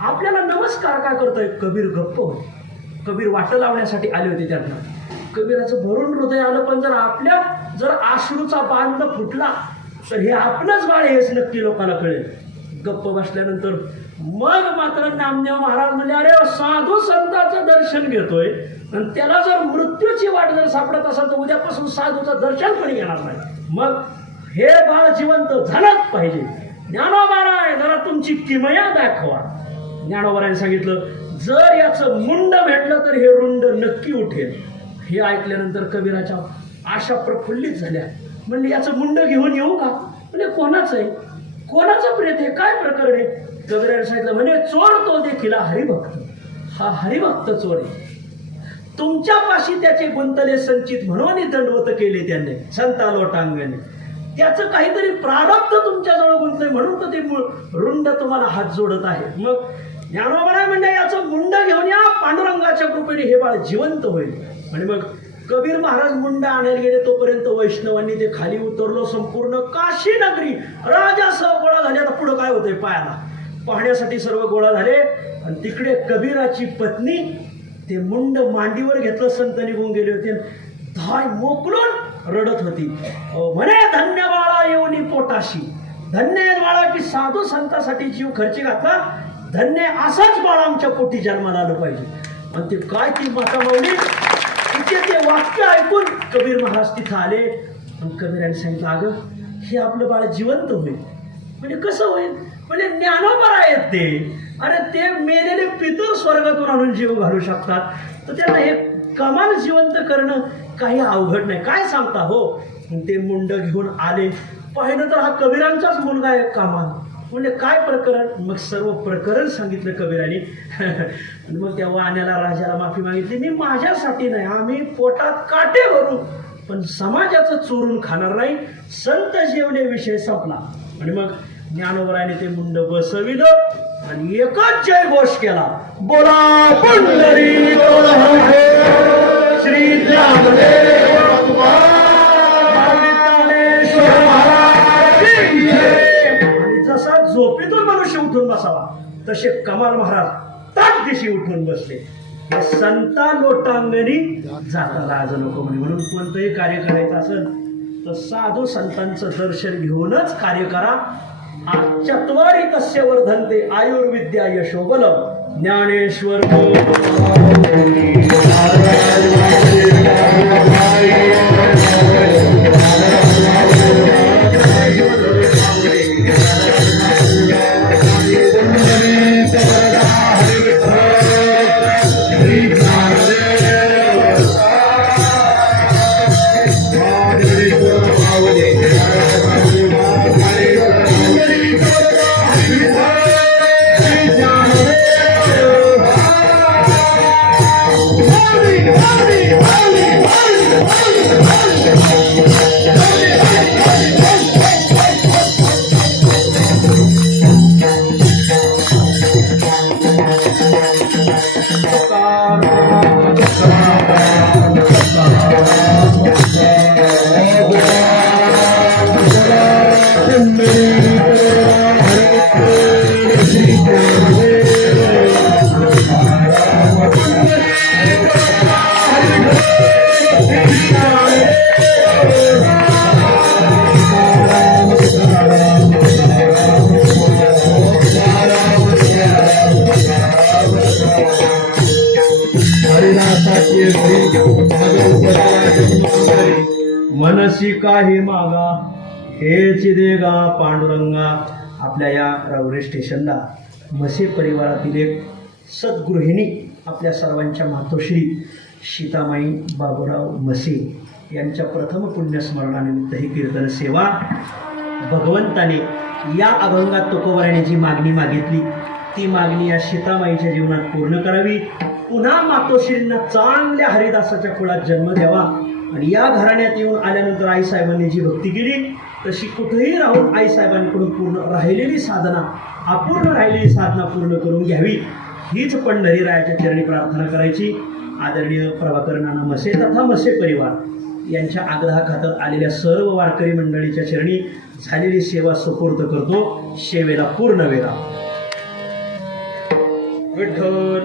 आपल्याला नमस्कार का करतोय? कबीर गप्प होते. कबीर वाट लावण्यासाठी आले होते त्यांना. कबीराचं भरून हृदय आलं, पण जर अश्रूचा बांध फुटला तर हे आपलंच बाळ हेच नक्की लोकांना कळेल. गप्प बसल्यानंतर मग मात्र नामदेव महाराज म्हणजे अरे साधू संतांचं दर्शन घेतोय आणि त्याला जर मृत्यूची वाट जर सापडत असेल तर उद्यापासून साधूचं दर्शन पण येणार नाही. मग हे बाळ जिवंत झालंच पाहिजे. ज्ञानोबाराय जरा तुमची किमया दाखवा. ज्ञानोबाराने सांगितलं जर याचं मुंड भेटलं तर हे रुंड नक्की उठेल. हे ऐकल्यानंतर कबीराच्या आशा प्रफुल्लित झाल्या. म्हणजे याचं मुंड घेऊन येऊ का? म्हणजे कोणाचं आहे, कोणाचं प्रेत आहे, काय प्रकरण आहे? कबीराने सांगितलं म्हणे चोर तो देखील हरिभक्त. हा हरिभक्त चोर आहे. तुमच्यापाशी त्याचे गुंतले संचित म्हणून दंडवत केले त्यांनी संता लोटांगणे. त्याचं काहीतरी प्रारब्ध तुमच्याजवळ गुंतलंय म्हणून तर ते रुंड तुम्हाला हात जोडत आहे. मग ज्ञानोबराय म्हणजे याचं मुंड घेऊन या, पांडुरंगाच्या कृपेने हे बाळ जिवंत होईल. आणि मग कबीर महाराज मुंड आणायला गेले तोपर्यंत वैष्णवांनी ते खाली उतरलो. संपूर्ण काशी नगरी राजासह गोळा झाले. आता पुढं काय होतंय पायाला पाहण्यासाठी सर्व गोळा झाले. आणि तिकडे कबीराची पत्नी ते मुंड मांडीवर घेतलं. संत निघून गेले होते. धाय मोकलून रडत होती. म्हणे धन्य बाळा येऊनी पोटाशी, धन्य बाळा की साधू संतांसाठी जीव खर्ची घातला, धन्य असाच बाळ आमच्या पोटी जन्माला आलं पाहिजे. आणि ते काय ती माता माऊली तिचे ते वाक्य ऐकून कबीर महाराज तिथं आले. आणि कबीराने सांगितलं अगं हे आपलं बाळ जिवंत होईल. म्हणजे कसं होईल? म्हणजे ज्ञानोबा आहेत ते. अरे ते मेलेले पितर स्वर्गातून आणून जीव घालू शकतात, तर त्यांना हे कमाल जिवंत करणं काही अवघड नाही. काय सांगता हो? ते मुंड घेऊन आले. पाहिलं तर हा कबीरांचाच मुलगा आहे कमाल. म्हणजे काय प्रकरण? मग सर्व प्रकरण सांगितलं कबीराने. मग त्या वाण्याला राजाला माफी मागितली. मी माझ्यासाठी नाही, आम्ही पोटात काटे भरू पण समाजाचं चोरून खाणार नाही. संत जेवले विषय संपला. आणि मग ज्ञानोबरायने ते मुंड बसविलं आणि एकच जय घोष केला. बोला पंढरी श्री ज्ञानदेव आणि जसा झोपेतून मनुष्य उठून बसावा तसे कमाल महाराज ताट दिशी उठून बसले. हे संता लोटांगणी जाता लाज नको म्हणून कोणतंही कार्य करायचं असेल तर साधू संतांचं दर्शन घेऊनच कार्य करा. चत्वारी तस्य वर्धन्ते आयुर्विद्या यशोबलम. ज्ञानेश्वर मनसी काही मागा हेच देगा पांडुरंगा. आपल्या या रावरे स्टेशनला म्हसे परिवारातील एक सद्गृहिणी आपल्या सर्वांच्या मातोश्री सीतामाई बाबूराव म्हसे यांच्या प्रथम पुण्यस्मरणानिमित्त ही कीर्तन सेवा भगवंताने या अभंगात तुकोबराने जी मागणी मागितली ती मागणी या सीतामाईच्या जीवनात पूर्ण करावी. पुन्हा मातोश्रींना चांगल्या हरिदासाच्या कुळात जन्म द्यावा आणि या घराण्यात येऊन आल्यानंतर आईसाहेबांनी जी भक्ती केली तशी कुठेही राहून आईसाहेबांकडून पूर्ण राहिलेली साधना अपूर्ण राहिलेली साधना पूर्ण करून घ्यावी हीच पंढरीरायाच्या चरणी प्रार्थना करायची. आदरणीय प्रभाकर नाना म्हसे तथा म्हसे परिवार यांच्या आग्रहाखातर आलेल्या सर्व वारकरी मंडळीच्या चरणी झालेली सेवा सुपूर्द करतो. सेवेला पूर्ण वेळा. विठ्ठल